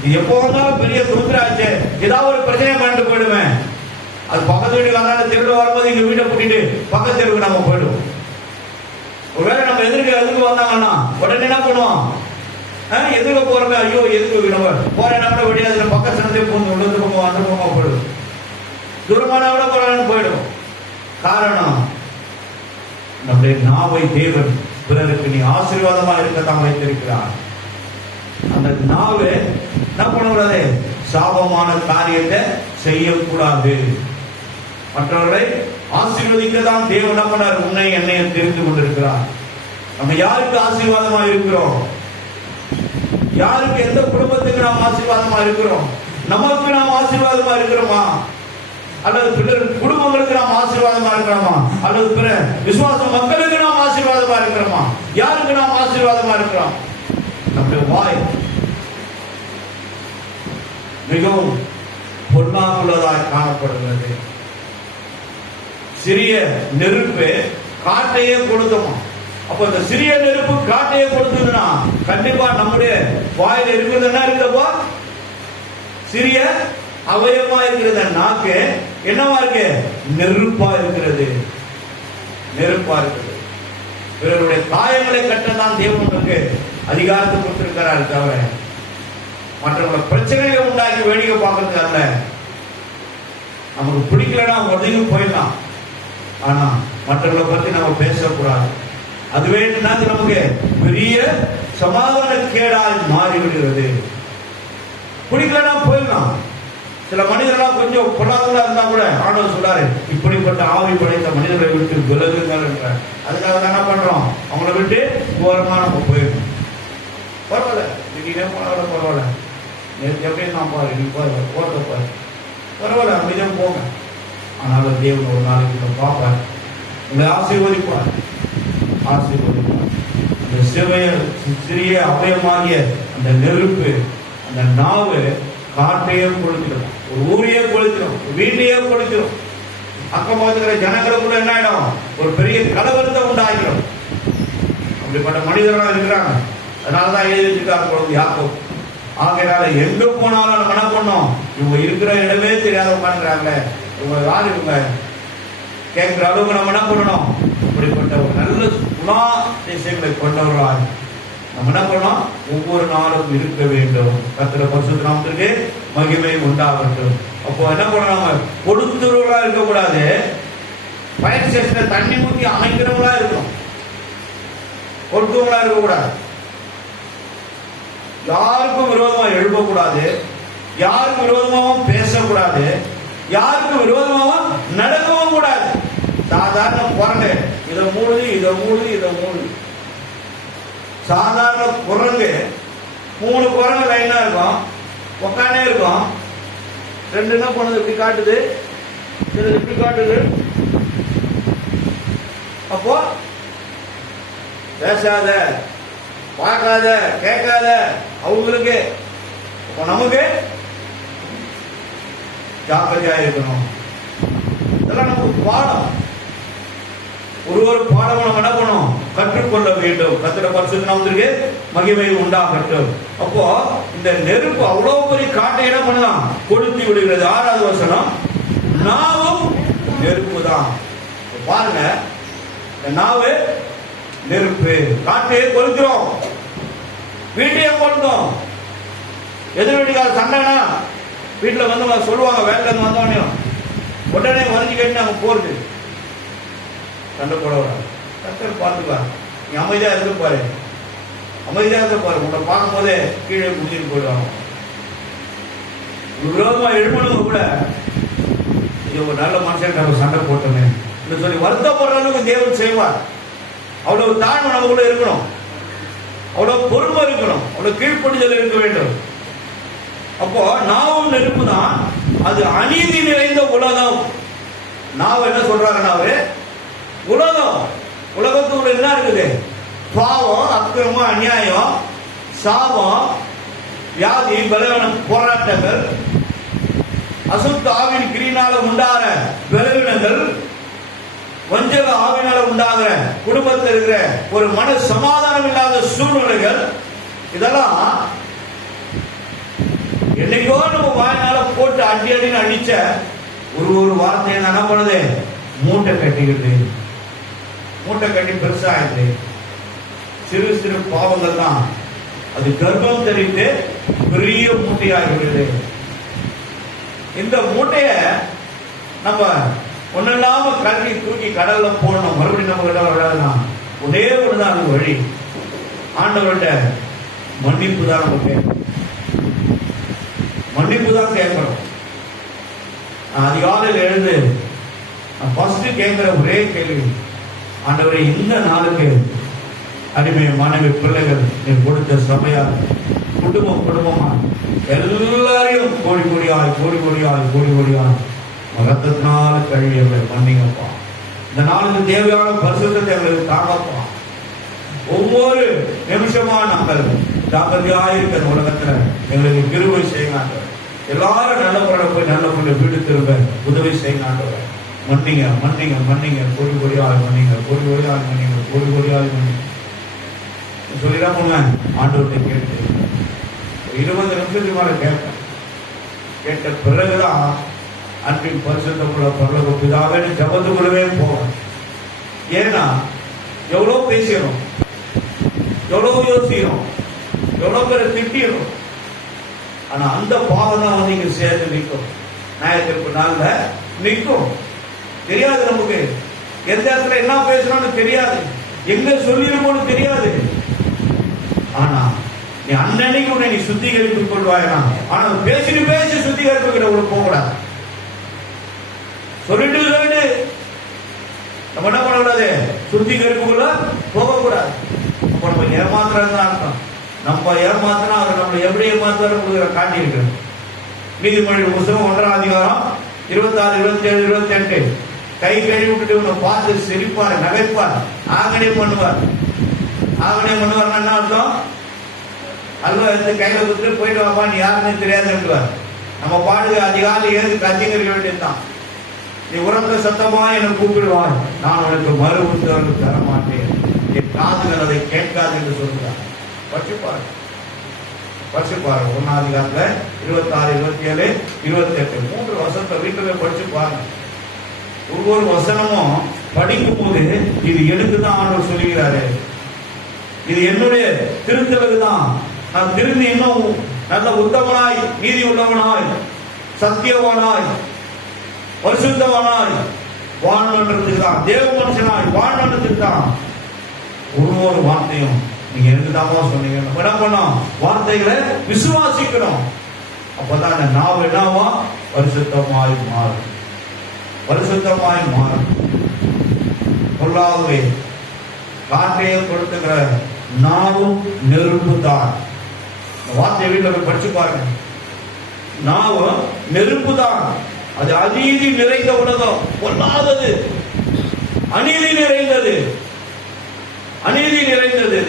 இது எப்போ வந்தாலும் பெரிய சுதந்திராச்சு, ஏதாவது ஒரு பிரச்சனை பண்ணிட்டு போயிடுவேன். அது பக்கத்து வீட்டுக்கு வந்தாலும் திருடு வரும்போது இங்க வீட்டை கூட்டிட்டு பக்கத்து தெருவுக்கு நம்ம போயிடுவோம். ஒருவேளை நம்ம எதிர்க்கு வந்தாங்கன்னா உடனே என்ன பண்ணுவோம், எதிர்க்க போறோமே, ஐயோ எதிர்க்கு நம்ம போறேன் நம்ம வெளியே பக்க சனத்தை போந்து உள்ளது பக்கம் அந்த பக்கம் போயிடும், தூரமான விட போறான்னு போயிடும். காரணம் நம்முடைய நாவை தேவன் பிறருக்கு நீ ஆசீர்வாதமா இருக்கத்தான் வைத்திருக்கிறார். அந்த நாவை என்ன பண்ணக்கூடாது, சாபமான காரியத்தை செய்யக்கூடாது. மற்றவர்களை ஆசீர்வதிக்கத்தான் தேவன் என்ன பண்ணார், உன்னை என்னையும் தெரிந்து கொண்டிருக்கிறார். நம்ம யாருக்கு ஆசீர்வாதமா இருக்கிறோம், யாருக்கு, எந்த குடும்பத்துக்கு நாம் ஆசீர்வாதமா இருக்கிறோம், நமக்கு நாம் ஆசீர்வாதமா இருக்கிறோமா, அல்லது பிற குடும்பங்களுக்கு நாம் ஆசீர்வாதமா இருக்கிறோமா, அல்லது பிற விசுவாச மக்களுக்கு நாம் ஆசீர்வாதமா இருக்கிறோமா, யாருக்கு நாம் ஆசீர்வாதமா இருக்கிறோம்? நம்முடைய வாய் மிகவும் பொன்னாங்குள்ளதாய் காணப்படுகிறது. சிறிய நெருப்பு காட்டையே கொடுத்தோமா, அப்ப இந்த சிறிய நெருப்பு காட்டையே கொடுத்ததுன்னா கண்டிப்பா நம்முடைய வாயில இருக்கிறது என்ன இருக்குதப்போ, சிறிய அவயமா இருக்கிறது. நாக்கு என்னவா இருக்கு, நெருப்பா இருக்கிறது, நெருப்பா இருக்கிறது. பிறருடைய காயங்களை கட்டதான் தேவனுக்கு அதிகாரத்தை கொடுத்திருக்கிறார், தவிர மற்றவங்களை பிரச்சனைகளை உண்டாக்கி வேடிக்கை பார்க்கறது அல்ல. நமக்கு பிடிக்கலன்னா ஒதுங்கி போயிடலாம், ஆனா மற்றவங்களை பத்தி நம்ம பேசக்கூடாது. அதுவே நமக்கு பெரிய சமாதான கேடாய் மாறிவிடுகிறது. பிடிக்கலன்னா போயிடலாம். சில மனிதர்களாம் கொஞ்சம் பொருளாதாரம் இருந்தா கூட ஆண்டவர் சொல்றாரு, இப்படிப்பட்ட ஆவி படைத்த மனிதர்களை விட்டு விலகுங்கள் என்ற. அதுக்காக தான் என்ன பண்றோம், அவங்களை விட்டு ஓரமா நம்ம போயிடணும். பரவாயில்ல, திடீர்னு போனால பரவாயில்ல, எப்படி நான் பாரு, நீ பாரு, போறத பாரு, பரவாயில்ல, அமைதியாக போங்க. ஆனாலும் தேவன் ஒரு நாளைக்கு பார்ப்பார், உங்களை ஆசீர்வதிப்பார், ஆசீர்வதிப்பார். அந்த சிறிய அவயமாகிய அந்த நெருப்பு, அந்த நாவு காட்டையே கொளுத்திடும், ஒரு ஊரையே கொளுத்திடும், வீட்டையே கொளுத்திடும். அக்கம் பக்கத்துல ஜனங்களுக்குள்ள என்ன ஆயிடும், ஒரு பெரிய கலவரத்தை உண்டாகிடும். அப்படிப்பட்ட மனிதர்களாக இருக்கிறாங்க. அதனாலதான் எழுதி வச்சிருக்காங்க யாக்கோபு. ஆகையால எங்க போனாலும் நம்ம என்ன பண்ணோம், இவங்க இருக்கிற இடமே தெரியாத உட்காந்துக்கிறாங்களே, இவங்க யாரு, இவங்க கேட்கிற அளவுக்கு நம்ம என்ன பண்ணணும், இப்படிப்பட்ட ஒரு நல்ல குணாதிசயங்களை கொண்டவர்களாக நம்ம என்ன பண்ணோம், ஒவ்வொரு நாளும் இருக்க வேண்டும். கர்த்தருடைய பரிசுத்த நாமத்திற்கு மகிமை உண்டாகட்டும். அப்போ என்ன பண்ணணும், நம்ம கொடுத்துருவா இருக்கக்கூடாது, ஃபயர் ஸ்டேஷன்ல தண்ணி ஊற்றி அமைக்கிறவங்களா இருக்கணும், கொடுத்தவங்களா இருக்கக்கூடாது. யாருக்கும் விரோதமா எழுப்பக்கூடாது, யாருக்கும் விரோதமாகவும் பேசக்கூடாது, யாருக்கும் விரோதமாகவும் நடக்கவும் கூடாது. சாதாரண குரங்கு இதை மூடுது, இதை மூடுது, இதை மூடுது. சாதாரண குரங்கு 3 குரங்கு லைனா இருக்கும், உக்காண்டே இருக்கும். 2 என்ன பண்ணுது, இப்படி காட்டுது, சிலது இப்படி காட்டுது. அப்போ பேசாத, பார்க்காத, கேட்காத அவங்களுக்கு. அப்போ நமக்கு ஜாக்கிரதையா இருக்கணும். இதெல்லாம் நமக்கு பாடம், ஒரு பாடம் நம்ம என்ன பண்ணணும், கற்றுக்கொள்ள வேண்டும். கர்த்தருடைய பரிசுத்த நாமத்திற்கு மகிமை உண்டாகட்டும். அப்போ இந்த நெருப்பு அவ்வளவு பெரிய காட்டை என்ன பண்ணலாம், கொளுத்தி விடுகிறது. 6வது வசனம், நாவும் நெருப்பு தான். பாருங்க, இந்த நாவு நெருப்பு, காட்டையே கொளுத்துறோம், வீட்டையே கொளுத்தோம். எதிர் வீட்டுக்கார சண்டைனா வீட்டுல வந்து சொல்லுவாங்க, வேலையில இருந்து வந்தோடனே உடனே வரைஞ்சு கேட்டு நாங்க போறது, சண்டை போட வராது. கர்த்தர் பார்த்துப்பாரு, நீ அமைதியா இருந்து பாரு, அமைதியா இருந்து பாரு. உங்களை பார்க்கும் போதே கீழே குடிச்சிட்டு போயிடுவாங்க. விரோதமா எழுமணுங்க கூட, இது ஒரு நல்ல மனுஷன் நம்ம சண்டை போட்டோமே, சொல்லி வருத்தப்படுற அளவுக்கு தேவன் செய்வார். அவ்வளவு தாழ்மை நமக்குள்ள இருக்கணும், அவ்வளவு பொறுமை இருக்கணும், அவ்வளவு கீழ்ப்படிதல் இருக்க வேண்டும். அப்போ நாவும் நெருப்பு தான், அது அநீதி நிறைந்த உலகம். நாவ என்ன சொல்றாருன்னாவே உலகம், உலகத்துக்குள்ள என்ன இருக்குது? பாவம், அக்கிரமம், அநியாயம், சாபம், வியாதி, பலவீனம், போராட்டங்கள், அசுத்த ஆவின் கிரியினால உண்டாகிற பலவீனங்கள், வஞ்சக ஆவினால உண்டாகிற குடும்பத்தில் இருக்கிற ஒரு மன சமாதானம் இல்லாத சூழ்நிலைகள், இதெல்லாம் என்னைக்கோ நம்ம வாயினால போட்டு அடி அடின்னு அடிச்ச ஒரு வார்த்தையை என்ன பண்ணுது? மூட்டை கட்டிக்கிட்டு, மூட்டை கட்டி பெருசாயிடுது. சிறு சிறு பாவங்கள் தான் அது கர்ப்பம் தெரிவித்து பெரிய மூட்டையாகிறது. இந்த மூட்டைய நம்ம ஒன்னும் இல்லாம கல்வி தூக்கி கடல்ல போடணும். மறுபடியும் நம்ம கிட்ட வராதுன்னா ஒரே ஒண்ணுதான் வழி, ஆண்டவர்கிட்ட மன்னிப்பு தான் நம்ம கேட்கணும், மன்னிப்பு தான் கேட்கணும். அதிகாலையில் எழுந்து ஃபர்ஸ்ட் கேட்கிற ஒரே கேள்வி, ஆண்டவரே இந்த நாளுக்கு அடிமை மனைவி பிள்ளைகள் நீ கொடுத்த சபையா குடும்பம் குடும்பமா எல்லாரையும் கோடி கோடியாய் கோடி கோடியாய் கோடி கோடியாய் மகத்தினால கழுவி அவர்களை மன்னிங்கப்பா. இந்த நாளுக்கு தேவையான பரிசுத்தத்தை எங்களுக்கு தாங்கப்பா. ஒவ்வொரு நிமிஷமா நாங்கள் ஜாக்கிரதையாயிருக்கிற உலகத்துல எங்களுக்கு கிருபை செய்யுங்க. எல்லாரும் நல்ல முறையில போய் நல்ல முறையில வீடு திரும்ப உதவி செய்யுங்க. மன்னிங்க மன்னிங்க மன்னிங்க, கோடி கோடியாய் மன்னிங்க, கோடி கோடியாய் மன்னிங்க, கோடி கோடியாய் மன்னிங்க சொல்லிதான் போனேன். ஆண்டவர்கிட்ட கேட்டு 20 நிமிஷத்துக்கு மேல கேட்பேன். கேட்ட பிறகுதான் அன்பின் பரிசுத்தமுள்ள பரலோக பிதாவே ஜபத்துக்குள்ளவே போவேன். ஏன்னா எவ்வளவு பேசிடும், எவ்வளவு யோசிக்கிறோம், எவ்வளவு பேரை திட்டிடும். ஆனா அந்த பாவம் தான் வந்து இங்க சேர்ந்து நிற்கும், நியாயத்திற்கு நாள்ல நிற்கும். தெரியாது நமக்கு எந்த இடத்துல என்ன பேசுறோம்னு தெரியாது, எங்க சொல்லிருக்கோம்னு தெரியாது. ஆனா நீ அன்னைக்கு உன்னை நீ சுத்திகரித்துக் கொள்வாயா. ஆனா பேசிட்டு பேசி சுத்திகரிப்பு கிட்ட உள்ள போக கூடாது. சொல்லிட்டு நம்ம என்ன பண்ணக்கூடாது? சுத்திகரிப்புக்குள்ள போகக்கூடாது. அப்ப நம்ம ஏமாத்துறது தான் அர்த்தம். நம்ம ஏமாத்தினா அவர் நம்மளை எப்படி ஏமாத்துற காட்டியிருக்கிறோம். நீதிமொழி புத்தகம் 1ஆம் அதிகாரம் 26, 27, 28 கை கழுவி விட்டுட்டு உன்னை பார்த்து சிரிப்பாரு, நகைப்பார், ஆகனே பண்ணுவார். ஆகனே பண்ணுவார்னா என்ன அர்த்தம்? அல்ல எடுத்து கையில கொடுத்துட்டு போயிட்டு வாப்பா, நீ யாருன்னு தெரியாதுன்றார். நம்ம பாடுக அதிகாலை ஏது கத்திங்க வேண்டியதுதான். நீ உறந்த சத்தமா என்னை கூப்பிடுவாய், நான் உனக்கு மறு உத்தரவு தர மாட்டேன், என் காதுகள் அதை கேட்காது என்று சொல்கிறார். படிச்சுப்பாரு, படிச்சுப்பாரு. 1ஆம் அதிகாரத்துல 26, 27, 28 3 வசனத்தை வீட்டுல படிச்சு பாருங்க. ஒவ்வொரு வசனமும் படிக்கும் போது இது எனக்கு தான் ஆண்டவர் சொல்லுகிறாரு, இது என்னுடைய திருத்தலுக்கு தான். நான் திரும்பி இன்னும் நல்ல உத்தமனாய், நீதி உள்ளவனாய், சத்தியவானாய், பரிசுத்தவானாய் வாழணுன்றதுக்கு தான், தேவ மனுஷனாய் வாழணுன்றதுக்கு தான். ஒவ்வொரு வார்த்தையும் நீங்க எனக்கு தாமா சொன்னீங்க. நம்ம என்ன பண்ணோம்? வார்த்தைகளை விசுவாசிக்கணும். அப்பதான் அந்த நாவ் என்னவா? பரிசுத்தமாய் மாறும், பரிசுத்தமாய் மாறும். பொருளாகவே காற்றையே கொடுத்துக்கிற நாவும் நெருப்பு தான். வார்த்தை வீட்டில் போய் படிச்சு பாருங்க. நாவும் நெருப்பு தான். அது அநீதி நிறைந்த உலகம், பொல்லாதது, அநீதி நிறைந்தது, அநீதி நிறைந்தது.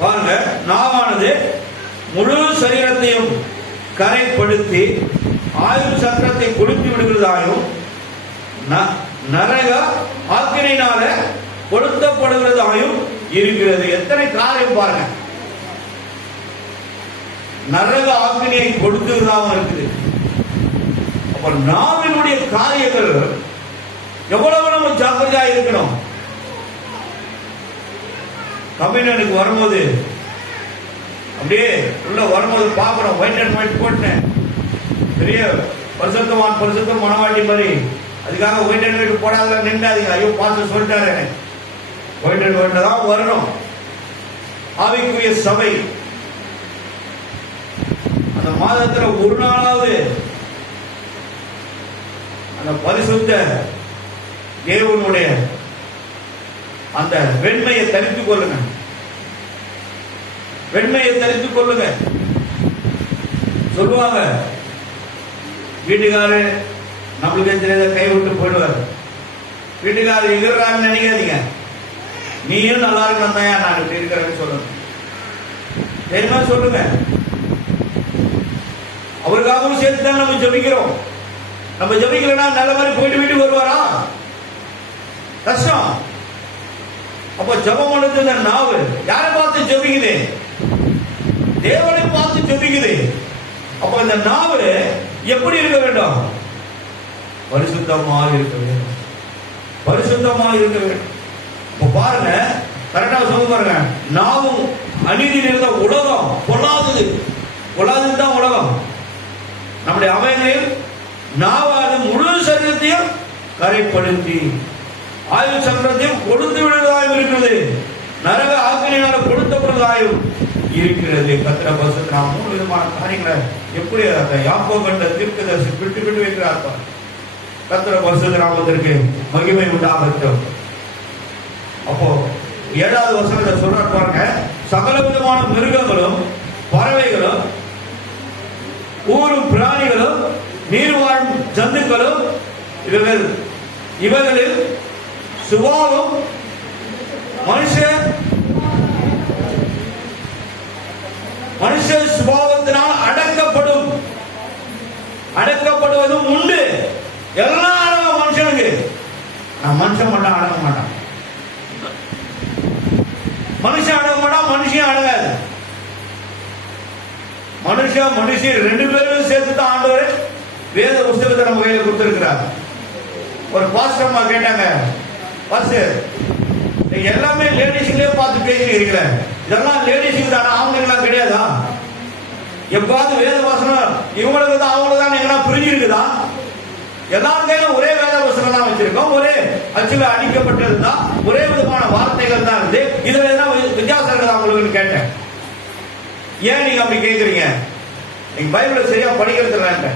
பாருங்க, நாவானது முழு சரீரத்தையும் கரைப்படுத்தி ஆயுள் சக்கரத்தை கொளுத்தி விடுகிறதாயும் நரக ஆக்கினையினால கொளுத்தப்படுகிறதாயும் இருக்கிறது. எத்தனை காரியம் பாருங்க. நரக ஆக்கினையை கொடுத்துகிறதாகவும் இருக்குது. அப்ப நாவினுடைய காரியங்கள் எவ்வளவு நம்ம ஜாக்கிரதையா இருக்கணும். கம்யூனியனுக்கு வரும்போது அப்படியே உள்ள வரும்போது பாக்குறோம், ஒயிட் அண்ட் ஒயிட் போட்டேன், பெரிய பரிசுத்தவான் பரிசுத்தம் மனவாட்டி மாதிரி. அதுக்காக ஒயிட் அண்ட் ஒயிட் போடாத நின்றாதீங்க. ஐயோ பார்த்து சொல்லிட்டாரு, ஒயிட் அண்ட் ஒயிட் தான் வரணும். ஆவிக்குரிய சபை அந்த மாதத்துல ஒரு நாளாவது அந்த பரிசுத்த தேவனுடைய அந்த வெண்மையை தரித்துக் கொள்ளுங்க. வெண்மையை தரித்துக் கொள்ளுங்க. சொல்லுவாங்க, வீட்டுக்காரு நம்மளுக்கு தெரியாத கை விட்டு போயிடுவார். வீட்டுக்காரர் எதிர்றாங்கன்னு நினைக்காதீங்க. நீயும் நல்லா இருக்கணும் தான் நான் இப்படி இருக்கிறேன்னு சொல்லுங்க. தெரியுமா சொல்லுங்க. அவருக்காகவும் சேர்த்து தான் நம்ம ஜபிக்கிறோம். நம்ம ஜபிக்கலன்னா நல்ல மாதிரி போயிட்டு வீட்டுக்கு வருவாரா? கஷ்டம். அப்ப ஜபம் பண்ணுறது இந்த நாவு யாரை பார்த்து ஜபிக்குது? தேவனை பார்த்து ஜபிக்குது. அப்ப இந்த நாவு எப்படி இருக்க வேண்டும்? பரிசுத்தமாக இருக்க வேண்டும். பரிசுத்தமாக இருக்க வேண்டும். இப்ப பாருங்க, கரெக்டா சொல்ல பாருங்க. நாவும் அநீதி நிறைந்த உலகம் பொல்லாதது. பொல்லாதது தான் உலகம். நம்முடைய அவயங்களில் நாவாது முழு சரீரத்தையும் கரைப்படுத்தி ஆயுள் சக்கரத்தையும் கொடுத்து விடுவதாயும் இருக்கிறது. நரக ஆக்கினையால கொடுத்தப்படுவதாயும் இருக்கிறது. கர்த்தர் பரிசுத்த நாம் 3 விதமான காரியங்களை எப்படி யாக்கோபு கண்ட தீர்க்கதரிசி விட்டு விட்டு வைக்கிறார். கர்த்தர் பரிசுத்த நாமத்திற்கு மகிமை உண்டாகட்டும். அப்போ 7வது வசனத்தை சொல்றார் பாருங்க. சகல விதமான மிருகங்களும் பறவைகளும் ஊரும் பிராணிகளும் நீர் வாழும் ஜந்துக்களும் இவைகளில் சுபாவம் மனுஷ சுபாவத்தினால் அடக்கப்படுவதும் உண்டு. எல்லாம் அடங்கும் மனுஷனுக்கு. மனுஷன் மட்டும் அடங்க மாட்டான். மனுஷன் அடங்க மாட்டான், மனுஷன் அடங்காது. மனுஷன் 2 பேரும் சேர்த்து தான் ஆண்டவர் வேத புஸ்தகத்தை நம்ம கையில கொடுத்திருக்கிறார். ஒரு பாஸ்டர் அம்மா கேட்டாங்க, பாஸ்டர் நீங்க எல்லாமே லேடிஸ்களே பார்த்து பேசிக்கிறீங்களே, இதெல்லாம் லேடிஸுக்கு தானே, ஆம்பளைங்களாம் கிடையாதா? எப்பாவது வேத வசனம் இவங்களுக்கு தான் அவங்களுக்கு தான் எங்கன்னா புரிஞ்சிருக்குதா? எல்லாரும் கையிலும் ஒரே வேத வசனம் தான் வச்சிருக்கோம். ஒரே அச்சுல அடிக்கப்பட்டது தான், ஒரே விதமான வார்த்தைகள் தான் இருந்து. இதுல என்ன வித்தியாசம் இருக்குதா உங்களுக்கு கேட்டேன். ஏன் நீங்க அப்படி கேட்கறீங்க? நீங்க பைபிளை சரியா படிக்கிறது இல்ல.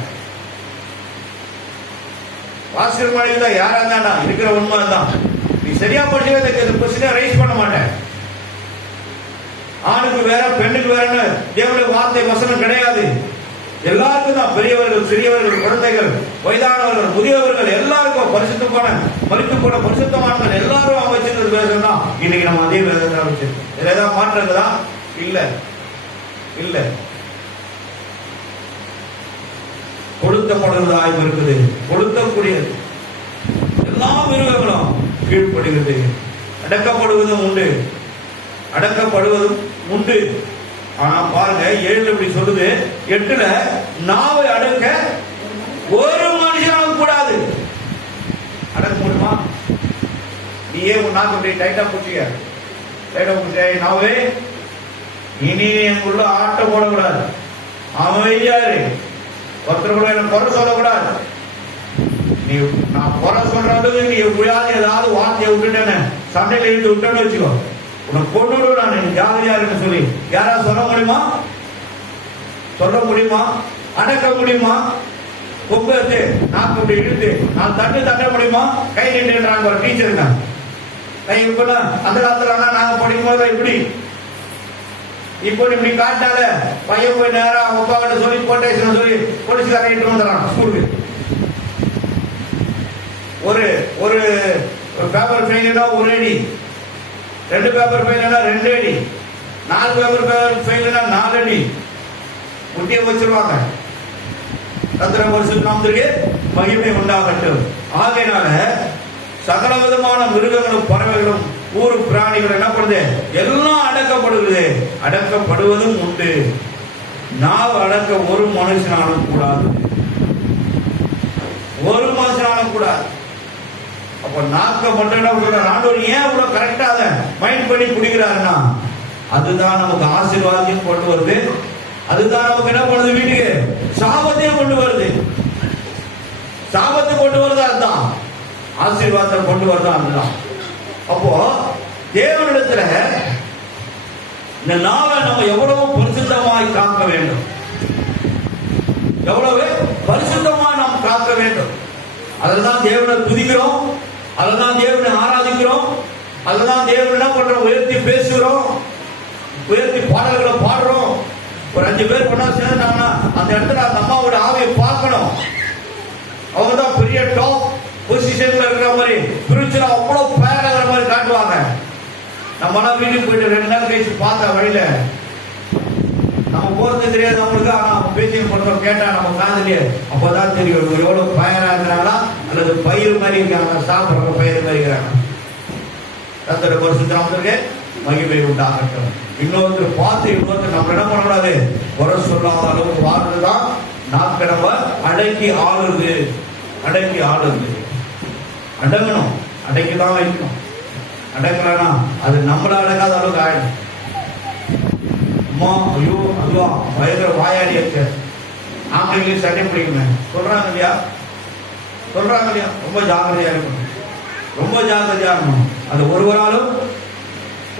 வாசிக்கிற மாதிரி தான் யாரா இருந்தா இருக்கிற உண்மை தான். நீ சரியா படிச்சது பிரச்சனை ரைஸ் பண்ண மாட்டேன். ஆணுக்கு வேற பெண்ணுக்கு வேறன்னு தேவனுடைய வார்த்தை வசனம் கிடையாது. எல்லாருக்கும் தான், பெரியவர்கள் சிறியவர்கள் குழந்தைகள் வயதானவர்கள் முதியவர்கள் எல்லாருக்கும் பரிசுத்த போன மறித்து போன பரிசுத்தமானவர்கள் எல்லாரும் அவங்க வச்சிருக்கிறது வேதம் தான். இன்னைக்கு நம்ம அதே வேதத்தை வச்சிருக்கோம். இதுல ஏதாவது மாற்றங்களா? இல்ல இல்ல. கொடுத்தப்படுவதாய் இருக்குது, கொடுத்தக்கூடியது. எல்லா மிருகங்களும் கீழ்ப்படுகிறது. அடக்கப்படுவதும் உண்டு, அடக்கப்படுவதும் உண்டு. ஆனா பாருங்க, 7 இப்படி சொல்லுது. 8 நாவை அடக்க ஒரு மனுஷனும் கூடாது. அடக்க முடியுமா? நீயே உன் நாக்கு அப்படி டைட்டா பிடிச்சிக்க. நாவே இனி எனக்குள்ள ஆட்டம் போடக்கூடாது. அமைதியாரு. ஒருத்தர் கூட எனக்கு குறை சொல்லக்கூடாது. நீ நான் குறை சொல்ற அளவுக்கு நீ எப்படியாவது ஏதாவது வார்த்தையை விட்டுட்டேன்னு சண்டையில இருந்து விட்டேன்னு வச்சுக்கோ, உனக்கு கொண்டு நான் ஜாகிரதையா சொல்லி யாராவது சொல்ல முடியுமா? சொல்ல முடியுமா? அடக்க முடியுமா? கொம்பு வச்சு நாக்கு அப்படி இழுத்து நான் தட்ட முடியுமா? கை நின்றுன்றாங்க ஒரு டீச்சருங்க. கை இப்ப அந்த காலத்துல நாங்க படிக்கும் போது இப்படி இப்போ இப்படி காட்டால பையன் போய் நேரம் அவங்க அப்பா கிட்ட சொல்லி கோட்டேஷன் சொல்லி போலீஸ்காரன் இட்டு வந்துடுறான் ஸ்கூலுக்கு. ஒரு பேப்பர் ஃபெயில்னா 1 அடி, 2 பேப்பர் ஃபெயில்னா 2 அடி, 4 பேப்பர் ஃபெயில்னா 4 அடி முட்டிய வச்சிருவாங்க. கர்த்தர் பரிசுத்த நாமத்திற்கு மகிமை உண்டாகட்டும். ஆகையினால சகல விதமான மிருகங்களும் பறவைகளும் ஊரு பிராணிகள் என்ன பண்ணுது? எல்லாம் அடக்கப்படுகிறது, அடக்கப்படுவதும் உண்டு. நாவு அடக்க ஒரு மனுஷனாலும் கூடாது, ஒரு மனுஷனாலும் கூடாது. அப்ப நாக்க மட்டும் ஆண்டவர் ஏன் இவ்வளவு கரெக்டா அதை மைண்ட் பண்ணி குடிக்கிறாருன்னா, அதுதான் நமக்கு ஆசீர்வாதத்தையும் கொண்டு வருது. அதுதான் நமக்கு என்ன பண்ணுது? வீட்டுக்கு சாபத்தையும் கொண்டு வருது. சாபத்தை கொண்டு வருது அதுதான், ஆசீர்வாதத்தை கொண்டு வருது அதுதான். அப்போ தேவனிடத்துல இந்த நாவை நம்ம எவ்வளவு பரிசுத்தமாய் காக்க வேண்டும், எவ்வளவு பரிசுத்தமாய் நாம் காக்க வேண்டும். அதுதான் தேவனை துதிக்கிறோம், அதுதான் தேவனை ஆராதிக்கிறோம், அதுதான் தேவனை என்ன பண்றோம், உயர்த்தி பேசுகிறோம், உயர்த்தி பாடல்களை பாடுறோம். ஒரு 5 பேர் பண்ணா சேர்ந்தாங்கன்னா அந்த இடத்துல அந்த அம்மாவோட ஆவியை பார்க்கணும். அவங்க தான் பெரிய டாப் பொசிஷன்ல இருக்கிற மாதிரி பிரிச்சுனா அவ்வளவு பேராகிற மாதிரி காட்டுவாங்க. நம்மளாம் வீட்டுக்கு போயிட்டு 2 நாள் கழிச்சு பார்த்தா வழியில நம்ம போறது தெரியாது அவங்களுக்கு. ஆனா பேசிட்டு பண்றோம் கேட்டா நம்ம காதலியே அப்பதான் தெரியும் எவ்வளவு பயரா இருக்கிறாங்களா அல்லது பயிர் மாதிரி இருக்காங்க, சாப்பிடுற பயிர் மாதிரி இருக்கிறாங்க. கர்த்தருடைய பரிசுத்த நாமத்திற்கு மகிமை உண்டாகட்டும். இன்னொருத்தர் பார்த்து இன்னொருத்தர் நம்ம என்ன பண்ணக்கூடாது, குறை சொல்லாத அளவுக்கு வாழ்றதுதான் நாட்கள் நம்ம அடக்கி ஆளுது. அடக்கி ஆளுது அடங்கணும், அடக்கிதான் வைக்கணும். அடக்கலன்னா அது நம்மள அடங்காத அளவுக்கு ஆயிடும். அம்மா ஐயோ அதுவா பயங்கர வாயாடி இருக்கு, ஆங்கிலேயும் சட்டை பிடிக்குமே சொல்றாங்க இல்லையா, சொல்றாங்க இல்லையா. ரொம்ப ஜாக்கிரதையா இருக்கணும், ரொம்ப ஜாக்கிரதையா இருக்கணும். அது ஒருவராலும்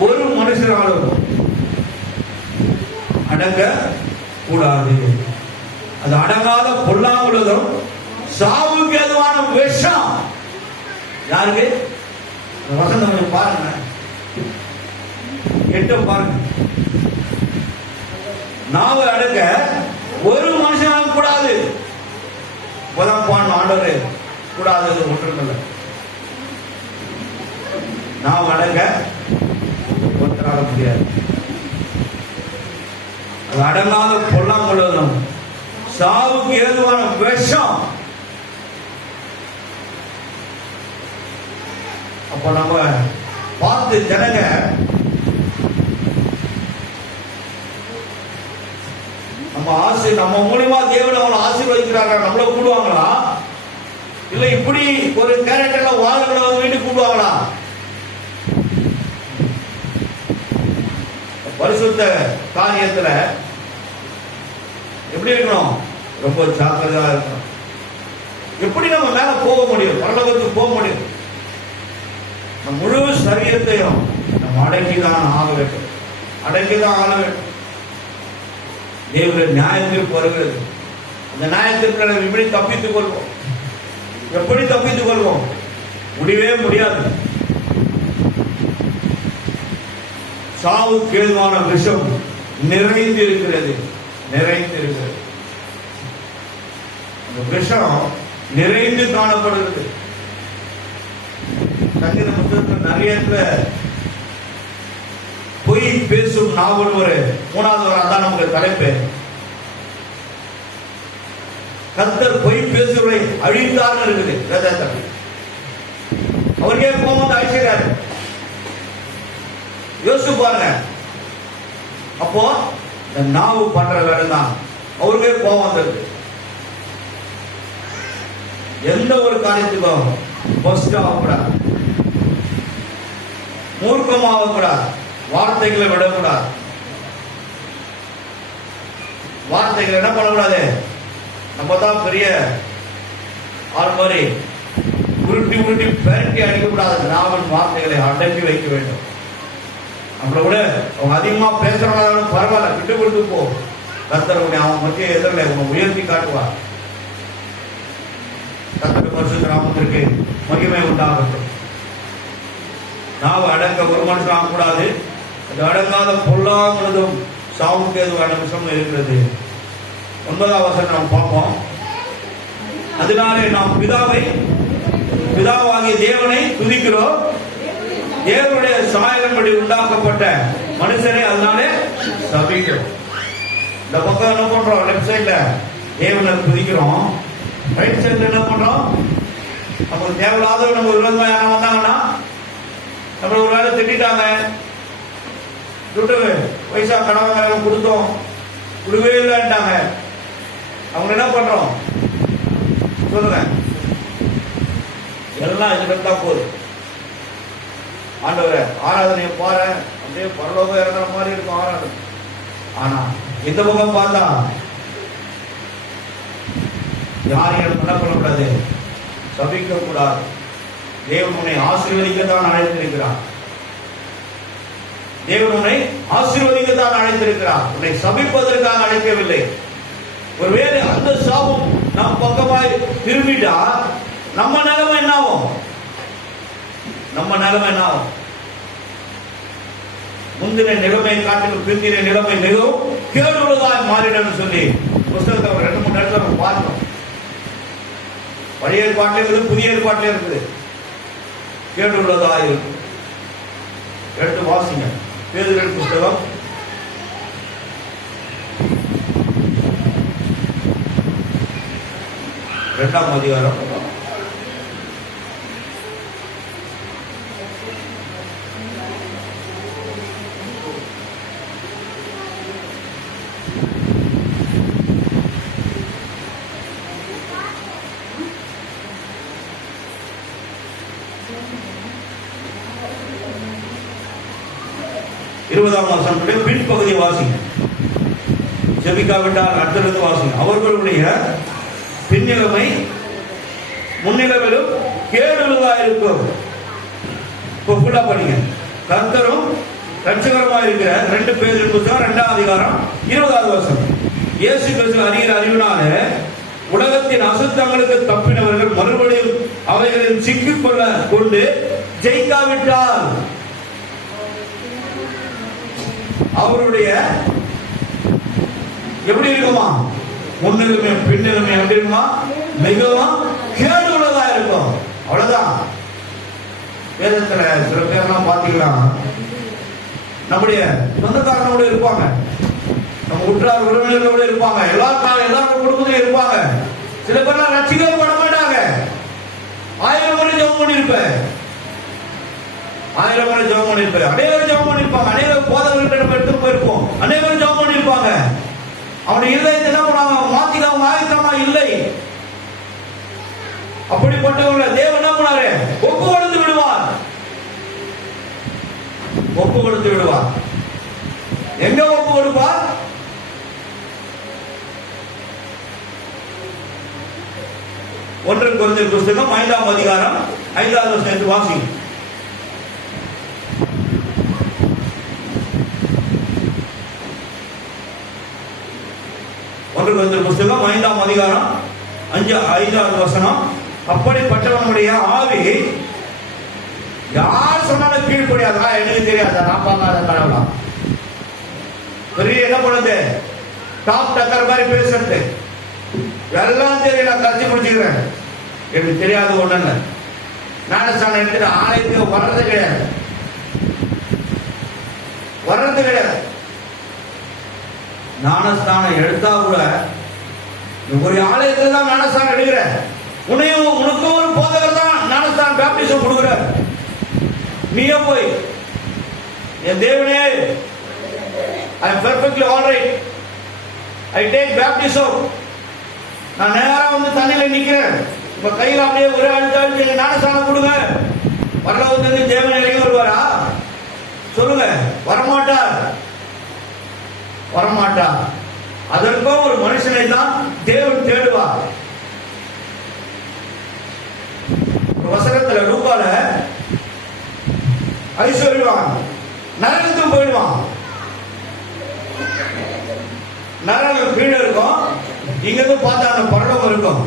ஒரு மனுஷராலும் அடங்க கூடாது. அது அடங்காத பொல்லாங்குள்ளதும் சாவுக்கு எதுவான விஷம். யாருக்கு வசந்தம் கொஞ்சம் பாருங்க, எட்ட பாருங்க. நாவை அடக்க ஒரு மனுஷனாலும் கூடாது. இப்பதான் பாடணும் ஆண்டவரே கூடாது ஒன்றுமில்ல. நாவை அடக்க ஒருத்தரால முடியாது. அது அடங்காத பொல்லாங்குள்ளதும் சாவுக்கு ஏதுவான விஷம். அப்ப நம்ம பார்த்து ஜனங்க நம்ம மூலியமா தேவன் அவங்களை ஆசீர்வதிக்கிறாங்க, நம்மள கூடுவாங்களா இல்ல இப்படி ஒரு கேரக்டர்ல வாழ்களை வந்து வீட்டுக்கு கூடுவாங்களா? பரிசுத்த காரியத்துல எப்படி இருக்கணும், ரொம்ப ஜாக்கிரதையா இருக்கணும். எப்படி நம்ம மேல போக முடியும், பரலோகத்துக்கு போக முடியும்? நம்ம முழு சரீரத்தையும் நம்ம அடக்கிதான் ஆக வேண்டும், அடக்கிதான் ஆக வேண்டும். தேவனுடைய நியாயத்திற்கு வருகிறது. அந்த நியாயத்திற்கு நம்ம எப்படி தப்பித்துக் கொள்வோம், எப்படி தப்பித்துக் கொள்வோம்? முடியவே முடியாது. சாவுக்கு ஏதுவான விஷம் நிறைந்து இருக்கிறது, நிறைந்து இருக்கிறது. அந்த விஷம் நிறைந்து காணப்படுகிறது. சங்கீத புத்தகத்தில் நிறைய பொய் பேசும் நாவல் ஒரு 3வது அதான் நமக்கு தலைப்பு. கர்த்தர் பொய் பேசுவதை அழித்தார்னு இருக்குது வேதத்தில். அவருக்கே கோபம் வந்து அழிச்சிருக்காரு. யோசிச்சு பாருங்க. அப்போ இந்த நாவு பண்ற வேலை தான் அவருக்கே கோபம் வந்திருக்கு. எந்த ஒரு காரியத்துக்கும் ஃபர்ஸ்ட் ஆகக்கூடாது, மூர்க்கமாகக்கூடாது, வார்த்தைகளை விடக்கூடாது. வார்த்தைகளை என்ன பண்ணக்கூடாது, நம்ம தான் பெரிய ஆள் மாதிரி உருட்டி உருட்டி பெரட்டி அடிக்கக்கூடாது. நாவன் வார்த்தைகளை அடக்கி வைக்க வேண்டும். நம்மளை விட அவங்க அதிகமா பேசுறவங்க பரவாயில்ல, விட்டு கொடுத்து போ. கர்த்தர் உன்னை அவன் மத்திய எதிரில் உன்னை உயர்த்தி காட்டுவார். கர்த்தருடைய பரிசுத்த நாமத்திற்கு மகிமை உண்டாகட்டும். நாவை அடங்க ஒரு மனுஷன் ஆகக்கூடாது. அது அடங்காத பொல்லாங்குள்ளதும் சாவுக்கு ஏதுவான விஷம் இருக்கிறது. 9வது வசனம் நாம் பார்ப்போம். அதனாலே நாம் பிதாவாகிய தேவனை துதிக்கிறோம். தேவனுடைய சாயலின்படி உண்டாக்கப்பட்ட மனுஷனை அதனாலே சபிக்கிறோம். இந்த பக்கம் என்ன பண்றோம், லெப்ட் சைட்ல தேவனை துதிக்கிறோம், ரைட் சைட்ல என்ன பண்றோம், நமக்கு தேவையில்லாத நம்ம விரோதமா யாரும் வந்தாங்கன்னா, நம்ம ஒரு வேலை திட்டாங்க, துட்டு பைசா கடவுங்க கொடுத்தோம், கொடுவே இல்லைன்ட்டாங்க. அவங்க என்ன பண்றோம் சொல்லுங்க, எல்லாம் இதுக்கு தான் போகுது. ஆண்டவரே ஆராதனையை பாரு, அப்படியே பரலோகம் இறங்குற மாதிரி இருக்கும் ஆராதனை. ஆனா இந்த பக்கம் பார்த்தா யாரையும் என்ன பண்ணக்கூடாது, சபிக்க கூடாது. தேவன் உன்னை ஆசீர்வதிக்கத்தான் அழைத்திருக்கிறார். தேவன் உன்னை ஆசீர்வதிக்கத்தான் அழைத்திருக்கிறார், உன்னை சபிப்பதற்காக அழைக்கவில்லை. ஒருவேளை அந்த சாபம் நம் பக்கமாய் திரும்பிட்டா நம்ம நிலைமை என்ன ஆகும்? நம்ம நிலைமை என்ன ஆகும்? முந்தின நிலைமை காட்டிலும் பிந்தின நிலைமை மிகவும் கேடுள்ளதாய் மாறிடும் சொல்லி புத்தகத்தை ஒரு 2-3 இடத்துல நம்ம பார்த்தோம். பழைய ஏற்பாட்டிலே இருக்குது, புதிய ஏற்பாட்டிலே இருக்குது. கேடுள்ளதாய் இருக்கு. எடுத்து வாசிங்க. பேதுரு புத்தகம் 2ஆம் அதிகாரம் 20ஆம் வசனத்துடைய பின்பகுதி வாசிங்க. செபிக்காவிட்டால் அடுத்தது வாசிங்க. அவர்களுடைய பின்னிலைமை முன்னிலைமையிலும் கேடுள்ளதாக இருக்கும். ஃபுல்லா படிங்க. கர்த்தரும் ரட்சகருமாய் இருக்கிற 2 பேதுரு புத்தகம் 2ஆம் அதிகாரம் 20வது வசனம். இயேசு கிறிஸ்து அறிகிற அறிவினாலே உலகத்தின் அசுத்தங்களுக்கு தப்பினவர்கள் மறுபடியும் அவைகளில் சிக்கிக்கொள்ள கொண்டு ஜெயிக்காவிட்டால் அவருடைய எப்படி இருக்குமா? முன்னிலுமே பின்னிலுமே எப்படி இருக்குமா? மிகவும் கேடு உள்ளதா இருக்கும். அவ்வளவுதான். வேதத்துல சில பேர்லாம் பாத்தீங்கன்னா நம்முடைய சொந்தக்காரனோட இருப்பாங்க, நம்ம உற்றார் உறவினர்களோட இருப்பாங்க, எல்லாரும் குடும்பத்திலும் இருப்பாங்க. சில பேர்லாம் ரட்சிக்கவே பட மாட்டாங்க. 1000 முறை ஜெபம் பண்ணிருப்பேன், 1000 முறை ஜெபம் பண்ணிருப்பேன், அநேகரும் ஜெபம் பண்ணிருப்பாங்க, அநேகரும் போதகர்கிட்ட நம்ம எடுத்து போயிருப்போம், அநேகரும் ஜெபம் பண்ணிருப்பாங்க. அவனுடைய இதயத்தை என்ன பண்ணாங்க? மாத்திக்க அவங்க ஆயத்தமா இல்லை. அப்படிப்பட்டவங்களை தேவன் என்ன பண்ணாரு? ஒப்பு கொடுத்து விடுவார். ஒப்பு கொடுத்து விடுவார். எங்க ஒப்பு கொடுப்பார்? ஒன்று கொரிந்தியர் புத்தகம் 5ஆம் அதிகாரம் 5வது வசனத்தை வாசிங்க. 1 கொரிந்தியர் புத்தகம் 5ஆம் அதிகாரம் 5வது வசனம். அப்படிப்பட்டவனுடைய ஆவி யார் சொன்னாலும் கீழ்ப்படியாதா? எனக்கு தெரியாதா? நான் பார்க்காத கடவுளா? பெரிய என்ன பண்ணுது? டாப் டக்கர் மாதிரி பேசுறது எல்லாம் தெரியும். நான் கட்சி பிடிச்சுக்கிறேன், எனக்கு தெரியாத ஒண்ணு இல்லை. ஞானஸ்தானம் எடுத்துட்டு ஆலயத்துக்கு வர்றது கிடையாது, வர்றது கிடையாது. ஞானஸ்தானம் எடுத்தா கூட ஒரு ஆலயத்துல தான் ஞானஸ்தானம் எடுக்கிற, உனக்கும் ஒரு போதகர் தான் ஞானஸ்தானம் பேப்டிசம் கொடுக்குற. நீயே போய் என் தேவனே, I am perfectly all right, I take baptism, நான் நேரா வந்து தண்ணியில நிக்கிறேன், உங்க கையில அப்படியே ஒரே அழுத்த ஞானஸ்தானம் கொடுங்க. பரலோகத்திலிருந்து தேவன் இறங்கி வருவாரா? சொல்லுங்க. வரமாட்டார், வரமாட்டார். அதற்கும் ஒரு மனுஷனை தான் தேவன் தேடுவார். ஒரு வசனத்துல லூக்கால ஐஸ்வர்யவான் நரகத்துக்கு போயிடுவான். நரகம் கீழே இருக்கும், இங்க இருந்து பார்த்தா அந்த பரலோகம் இருக்கும்.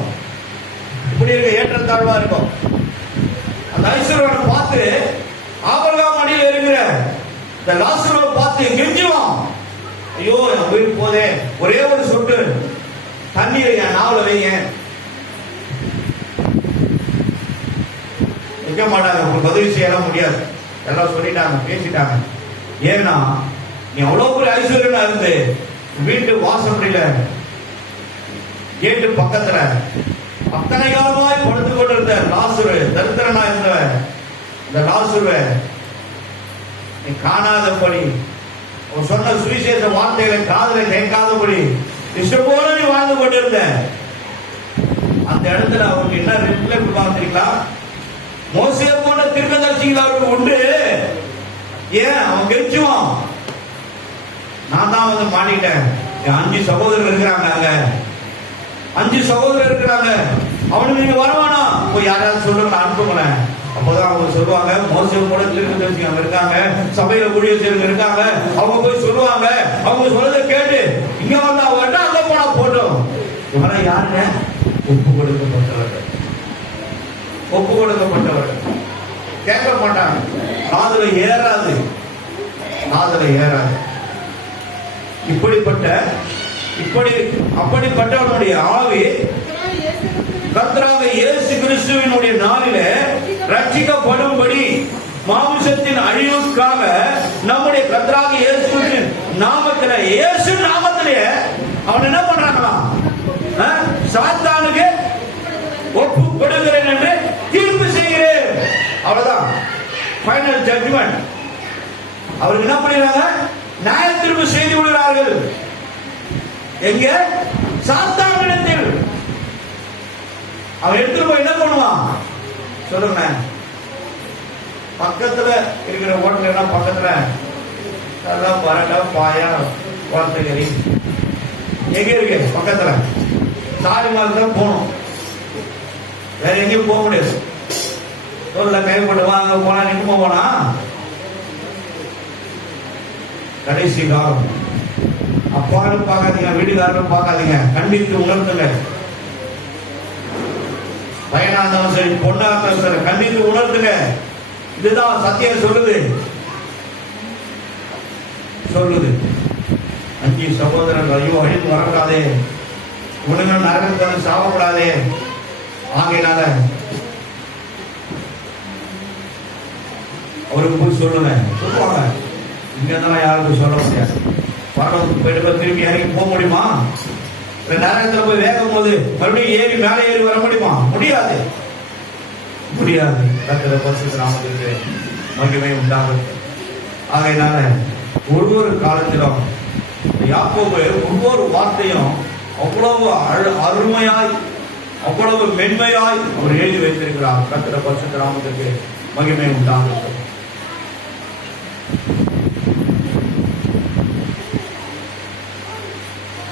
இப்படி இருக்க ஏற்றத்தாழ்வா இருக்கும். அந்த ஐஸ்வர்யவானை பார்த்து ஆபிரகாம் அடியில் இருக்கிற இந்த லாசருவை பார்த்து கெஞ்சுவான். ஐயோ, என் உயிர் போதே, ஒரே ஒரு சொட்டு தண்ணீரை என் நாவல வைங்க. வைக்க மாட்டாங்க, உங்களுக்கு உதவி செய்யலாம் முடியாது. எல்லாம் சொல்லிட்டாங்க, பேசிட்டாங்க. ஏன்னா நீ அவ்வளவு பெரிய ஐஸ்வர்யனா இருந்து வீட்டு வாசப்படியில கேட்டு பக்கத்துல அத்தனை காலமாய் படுத்து கொண்டிருந்த லாசரு, தரித்திரனா இருந்தவன், இந்த லாசருவை நீ காணாதபடி, அவன் சொன்ன சுவிசேஷ வார்த்தைகளை காதலை கேட்காதபடி இஷ்டம் போல நீ வாழ்ந்து கொண்டிருந்த அந்த இடத்துல அவருக்கு என்ன ரிப்ளை கொடுப்பாங்க தெரியுங்களா? மோசே போன்ற தீர்க்கதரிசிகள் அவருக்கு உண்டு. ஏன்? அவன் கெஞ்சுவான், நான் தான் வந்து மாட்டிட்டேன், என் 5 சகோதரர் இருக்கிறாங்க, அங்க 5 சகோதரர் இருக்கிறாங்க, அவனுக்கு நீங்க வரவானா? போய் யாராவது சொல்லுங்க, நான் அனுப்புங்களேன். அப்போதான் அவங்க சொல்லுவாங்க, மோசே போல தீர்க்கதரிசி அங்க இருக்காங்க, சபையில ஊழியர்கள் இருக்காங்க, அவங்க போய் சொல்லுவாங்க. அவங்க சொல்றதை கேட்டு இங்க வந்தா வரட்டும், அங்க போனா போட்டோம். இவனா யாருங்க? ஒப்பு கொடுக்கப்பட்டவர்கள். ஒப்பு கொடுக்கப்பட்டவர்கள். கேட்க மாட்டாங்க, காதுல ஏறாது, காதுல ஏறாது. அப்படிப்பட்டவனுடைய ஆவி கர்த்தராக இயேசு கிறிஸ்துவினுடைய நாளிலே ரட்சிக்கப்படும்படி மாமிசத்தின் அழிவுக்காக நம்முடைய கர்த்தராக இயேசு கிறிஸ்துவின் நாமத்திலே, இயேசு நாமத்திலே அவன் என்ன பண்றாங்களா? சாத்தானுக்கு ஒப்பு கொடுக்கிறேன் என்று தீர்ப்பு செய்கிறேன். அவ்வளவுதான், ஃபைனல் ஜட்ஜ்மெண்ட். அவருக்கு என்ன பண்ணிடுறாங்க? நியாய தீர்ப்பு செய்து விடுகிறார்கள். எங்க? சாத்தானிடத்தில். அவன் எடுத்துட்டு போய் என்ன பண்ணுவான் சொல்லுங்க? பக்கத்துல இருக்கிற ஹோட்டல், பக்கத்துல எல்லாம் பரோட்டா, பாயா, வார்த்தைகறி எங்க இருக்கு? பக்கத்துல தாலிமால் தான் போகணும், வேற எங்கேயும் போக முடியாது. சொல்ல கைப்பட்டு வாங்க போனா நிற்குமா போனா? கடைசி காலம். அப்பாலும் பார்க்காதீங்க, வீட்டுக்காரரும் பார்க்காதீங்க, கண்டித்து உணர்த்துங்க. பையனா இருந்தாலும் சரி, பொண்ணா இருந்தாலும் சரி, கண்டித்து உணர்த்துங்க. இதுதான் சத்தியம் சொல்லுது. அஞ்சு சகோதரர்கள், ஐயோ அழித்து வரக்கூடாதே, உணங்கள் நரகத்தில் சாவக்கூடாதே, ஆகையினால அவருக்கு போய் சொல்லுவாங்க. இங்க இருந்தாலும் யாருக்கும் சொல்ல முடியாது. பரலோகத்துக்கு போயிட்டு திரும்பி இறங்கி போக முடியுமா? நரகத்தில் போய் வேகும் போது மறுபடியும் ஏறி மேலே ஏறி வர முடியுமா? முடியாது. கர்த்தர் பரிசுத்த நாமத்திற்கு மகிமை உண்டாகும். ஆகையினால ஒவ்வொரு காலத்திலும் யாக்கோபு ஒவ்வொரு வார்த்தையும் அவ்வளவு அருமையாய், அவ்வளவு மென்மையாய் அவர் எழுதி வைத்திருக்கிறார். கர்த்தர் பரிசுத்த நாமத்திற்கு மகிமை உண்டாகும்.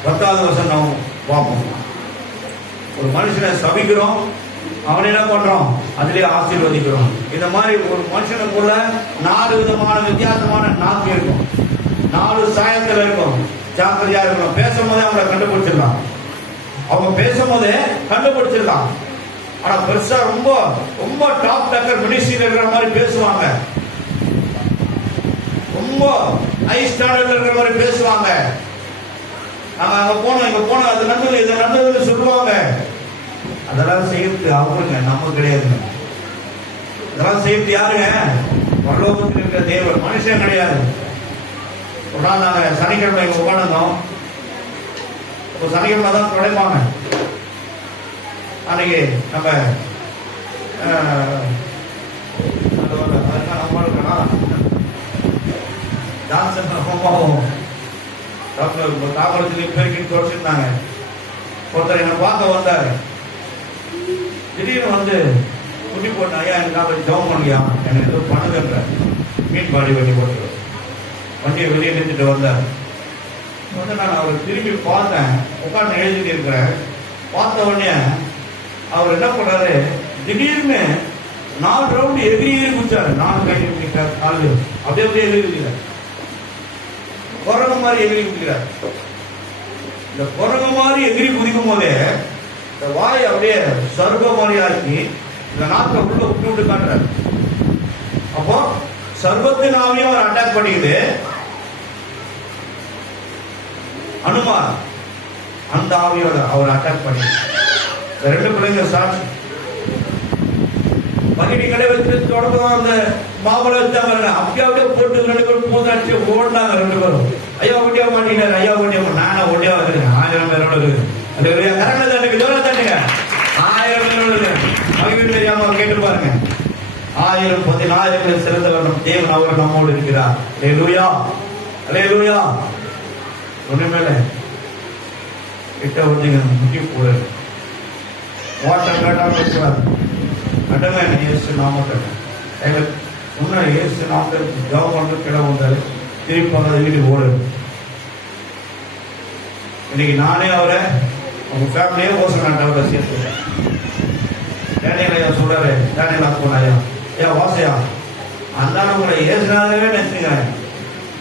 10வது வசனம் பார்ப்போம். ஒரு மனுஷனை சபிக்கிறோம், அவனை என்ன பண்றோம்? அதிலே ஆசீர்வதிக்கிறோம். இந்த மாதிரி ஒரு மனுஷனுக்குள்ள 4 விதமான வித்தியாசமான நாக்கு இருக்கும், 4 சாயத்தில் இருக்கும். ஜாக்கிரதையா இருக்கணும். பேசும்போதே அவங்களை கண்டுபிடிச்சிடலாம், அவங்க பேசும்போதே கண்டுபிடிச்சிடலாம். ஆனா பெருசா ரொம்ப ரொம்ப டாப் டக்கர் மினிஸ்ட்ரியில் இருக்கிற மாதிரி பேசுவாங்க, ரொம்ப ஹை ஸ்டாண்டர்ட்ல இருக்கிற மாதிரி பேசுவாங்க. நாங்க அங்க போனோம், இங்க போனோம், அது நடந்தது, இது நடந்ததுன்னு சொல்லுவாங்க. அதெல்லாம் செய்யறது அவருங்க, நம்ம கிடையாதுங்க. இதெல்லாம் செய்யறது யாருங்க? பரலோகத்தில் இருக்கிற தேவன், மனுஷன் கிடையாது. ஒரு நாள் நாங்க சனிக்கிழமை இங்க உட்காந்துருந்தோம். இப்போ சனிக்கிழமை தான் தொலைப்பாங்க. அன்னைக்கு நம்ம ஜான்சன் அம்மாவும் டாக்டர் தாமரத்துலேயும் பெருக்கிட்டு தொடச்சிருந்தாங்க. ஒருத்தர் என்னை பார்க்க வந்தார். திடீர்னு வந்து குட்டி போட்டு, ஐயா எனக்கு ஜவம் பண்ணியா, எனக்கு ஏதோ பணம் மீன் பாடி வண்டி போட்டு வண்டியை வெளியே நிறுத்திட்டு வந்தார். வந்து நான் அவரை திரும்பி பார்த்தேன், உட்காந்து எழுதிட்டு இருக்கிறேன். பார்த்த உடனே அவர் என்ன பண்ணாரு, திடீர்னு 4 ரவுண்டு எகிரி குதிச்சாரு. 4 கை காலு அப்படியே அப்படியே எகிரி குதிக்கிறார். குரங்கு மாதிரி எகிரி குதிக்கிறார். இந்த குரங்கு மாதிரி எகிரி குதிக்கும் போதே இந்த வாய் அப்படியே சர்வ மாதிரி ஆக்கி இந்த நாட்டை உள்ள விட்டு காட்டுறாரு. அப்போ சர்வத்தின் ஆவியும் அவர் அட்டாக் பண்ணிக்குது. அனுமார் அந்த ஆவியோட அவர் அட்டாக் பண்ணி 2 பிள்ளைங்க சாட்சி பகிடி கடை வச்சு தொடர்ந்து அந்த மாமலை வச்சாங்க. அப்படியே போட்டு 2 பேரும் பூந்தாச்சு ஓடினாங்க. 2 பேரும் ஐயா ஓட்டியா மாட்டீங்க, ஐயா ஓட்டியா, நானா ஓட்டியா வந்துருங்க. 1000 பேரோட இருக்குது கரண்ட தண்ணுக்கு ஜோர தண்ணுங்க. 1000 பேரோட மகிழ்ச்சி தெரியாம கேட்டு பாருங்க. 1000-10,000 சிறந்தவர் தேவன், அவர் நம்மோடு இருக்கிறார். அல்லேலூயா, அல்லேலூயா. ஒண்ணுமேல கிட்ட வந்தீங்க முக்கிய போற வாட்டர் கேட்டால் வச்சுவார். கட்டங்க இயேசு நாமத்தில் எங்களுக்கு முன்ன இயேசு நாமத்தில் ஜபம் பண்ண கிட வந்தாரு. திருப்பி அந்த வீட்டுக்கு ஓடு. இன்னைக்கு நானே அவரை உங்க ஃபேமிலியே ஓசனாட்டவரை சேர்த்துட்டேன். டேனியல் ஐயா சொல்றாரு, டேனியல் ஆத்மன் ஐயா, ஏன் வாசையா அந்த உங்களை ஏசுனாவே நினைச்சுங்க.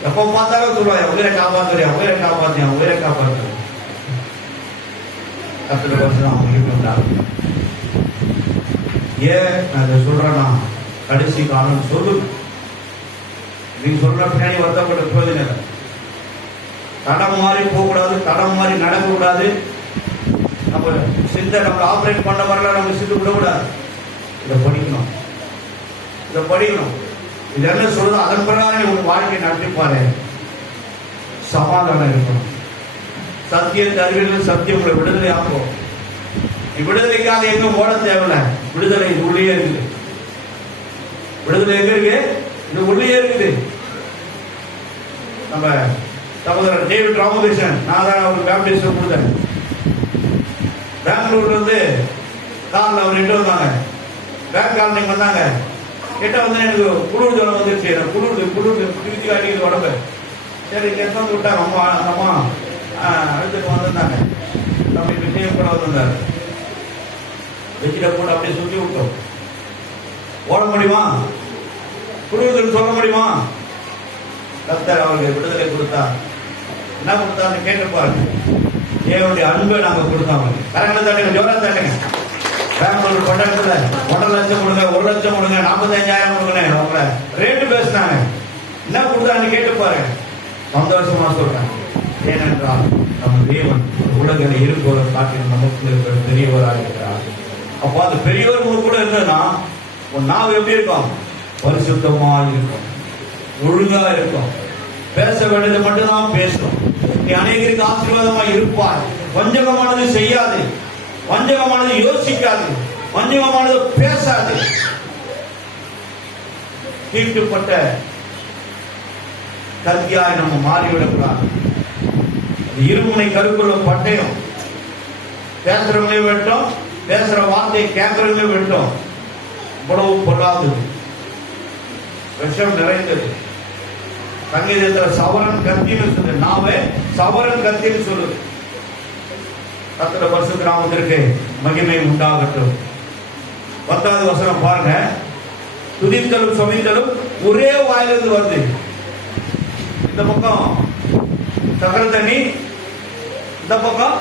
எப்போ பார்த்தாலும் சொல்லுவாங்க, உயிரை காப்பாத்துறியா, உயிரை காப்பாத்தியா, உயிரை காப்பாத்து. கத்துட்டு வருஷம் அவங்க ஏன் நான் இதை சொல்றேன்னா, கடைசி காலம் சொல்லு. நீங்க சொல்ற பின்னாடி வருத்தப்பட்ட பிரயோஜனம். தடம் மாறி போகக்கூடாது, தடம் மாறி நடக்கக்கூடாது. நம்ம சிந்தை நம்ம ஆப்ரேட் பண்ண வரல, நம்ம சிந்து விடக்கூடாது. இதை படிக்கணும், இதை படிக்கணும். இது என்ன சொல்றது, அதன் பிரகாரம் உங்க வாழ்க்கை நடத்திப்பாரு. சமாதானம் இருக்கணும். சத்தியத்தை அறிவியல் சத்தியம் உங்களை விடுதலை ஆகும். விடுதலைக்காக எங்க ஓட தேவையில்ல, விடுதலை உள்ளே இருக்குது. விடுதலை எங்க இருக்கு? இது உள்ளே இருக்குது. நம்ம சகோதரர் டேவிட் ராமகிருஷ்ணன், நான் தான் அவருக்கு பேப்டிஸ்ட் கொடுத்தேன். பெங்களூர்ல இருந்து காரில் அவர் எட்டு வந்தாங்க. பேங்க் காலனிக்கு வந்தாங்க. கிட்ட வந்து எனக்கு குளிர் ஜலம் வந்துருச்சு. குளிர் திருச்சி அடிக்கிறது உடம்பு. சரி, இங்கே எடுத்து வந்து விட்டாங்க. அம்மா அந்த அம்மா அடுத்துட்டு வந்திருந்தாங்க. தம்பி விஜயம் கூட வந்திருந்தாரு. வெஜிட போட்டு அப்படியே சுற்றி விட்டோம். ஓட முடியுமா? குளிர்தல் சொல்ல முடியுமா? கர்த்தர் அவருக்கு விடுதலை கொடுத்தா. என்ன கொடுத்தான்னு கேட்டுப்பாரு. தேவனுடைய அன்பை நாங்கள் கொடுத்தோம். கரங்களை தட்டுங்க, ஜோரா தட்டுங்க. பெங்களூர் பட்டணத்துல 1.5 லட்சம் கொடுங்க, 1 லட்சம் கொடுங்க, 45,000 கொடுங்க. அவங்கள ரேட்டு பேசினாங்க. என்ன கொடுத்தான்னு கேட்டுப்பாரு. சந்தோஷமா சொல்றேன். ஏனென்றால் நம்ம தேவன் உலகில் இருப்பவர் காட்டில் நமக்கு இருக்கிற பெரியவராக இருக்கிறார். அப்போ அந்த பெரியவர் கூட இருந்ததுன்னா உன் நாவு எப்படி இருக்கும்? பரிசுத்தமா இருக்கும், ஒழுங்கா இருக்கும். பேச வேண்டியது மட்டும்தான் பேசணும். நீ அநேகருக்கு ஆசீர்வாதமா இருப்பார். வஞ்சகமானது செய்யாது, வஞ்சகமானது யோசிக்காது, வஞ்சகமானது பேசாது. தீட்டுப்பட்ட கத்தியாய் நம்ம மாறிவிடக்கூடாது. இருமுனை கருக்குள்ள பட்டயம். பேசுறவங்களே வெட்டும், பேசுற வார்த்தை கேட்கறவங்களே வெட்டும். இவ்வளவு பொல்லாதது, விஷம் நிறைந்தது. சங்கீதத்தில் சவரன் கத்தின்னு சொல்லு, நாவே சவரன் கத்தின்னு சொல்லு. கர்த்தருடைய பரிசுத்த நாமத்திற்கு மகிமை உண்டாகட்டும். 10வது வசனம் பாருங்க. துதித்தலும் சமித்தலும் ஒரே வாயிலிருந்து வருது. இந்த பக்கம் சக்கர தண்ணி, இந்த பக்கம்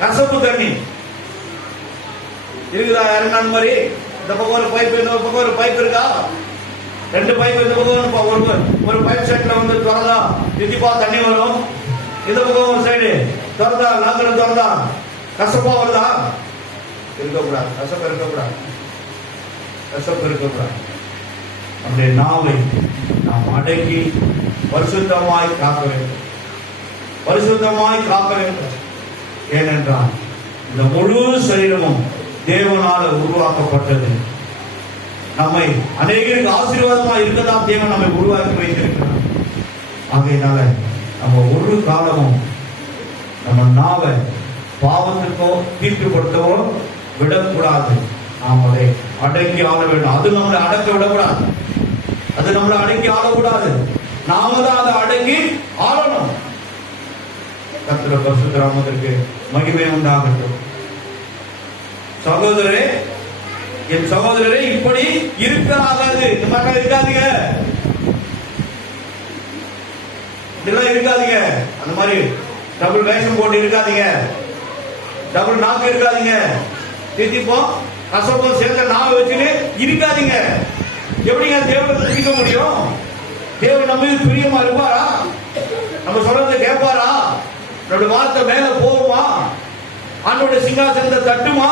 கசப்பு தண்ணி இருக்குதா? இறங்கான மாதிரி இந்த பக்கம் ஒரு பைப், இந்த பக்கம் ஒரு பைப் இருக்கா? 2 பைப். இந்த பக்கம் ஒரு பைப் செட்ல வந்து திறந்தா திதிப்பா தண்ணி வரும். இந்த பக்கம் ஒரு சைடு திறந்தா, நாங்கள திறந்தா கசப்பா வருதா? இருக்கக்கூடாது. கசப்பு இருக்கக்கூடாது, கசப்பு இருக்கக்கூடாது. நம்முடைய நாவை நாம் அடக்கி பரிசுத்தமாய் காக்க வேண்டும், பரிசுத்தமாய் காக்க வேண்டும். ஏனென்றால் இந்த முழு சரீரமும் தேவனால உருவாக்கப்பட்டது. நம்மை அநேகருக்கு ஆசீர்வாதமாக இருக்கதான் தேவன் நம்மை உருவாக்கி வைத்திருக்கிறார். ஆகையினால நம்ம ஒரு காலமும் நம்ம நாவை பாவத்துக்கோ தீட்டுப்படுத்தவோ விடக்கூடாது. நாம் அதை அடக்கி ஆள வேண்டும். அது நம்மளை அடக்க விடக்கூடாது, அது நம்மளை அடக்கி ஆளக்கூடாது. நாம தான் அதை அடக்கி ஆளணும். கர்த்தருடைய பரிசுத்த நாமத்திற்கு மகிமை உண்டாகட்டும். சகோதரரே, என் சகோதரரே, இப்படி இருக்காது. இந்த மாதிரி இருக்காதீங்க, இதெல்லாம் இருக்காதீங்க. அந்த மாதிரி டபுள் வேஷம் போட்டு இருக்காதீங்க, டபுள் நாக்கு இருக்காதீங்க. தித்திப்போம் கசப்போம் சேர்ந்த நாவை வச்சுன்னு இருக்காதீங்க. எப்படிங்க தேவனை இருக்க முடியும்? தேவன் நம்ம பிரியமா இருப்பாரா? நம்ம சொல்றதை கேட்பாரா? நம்முடைய வார்த்தை மேல போகுமா? ஆண்டவருடைய சிங்காசனத்தை தட்டுமா?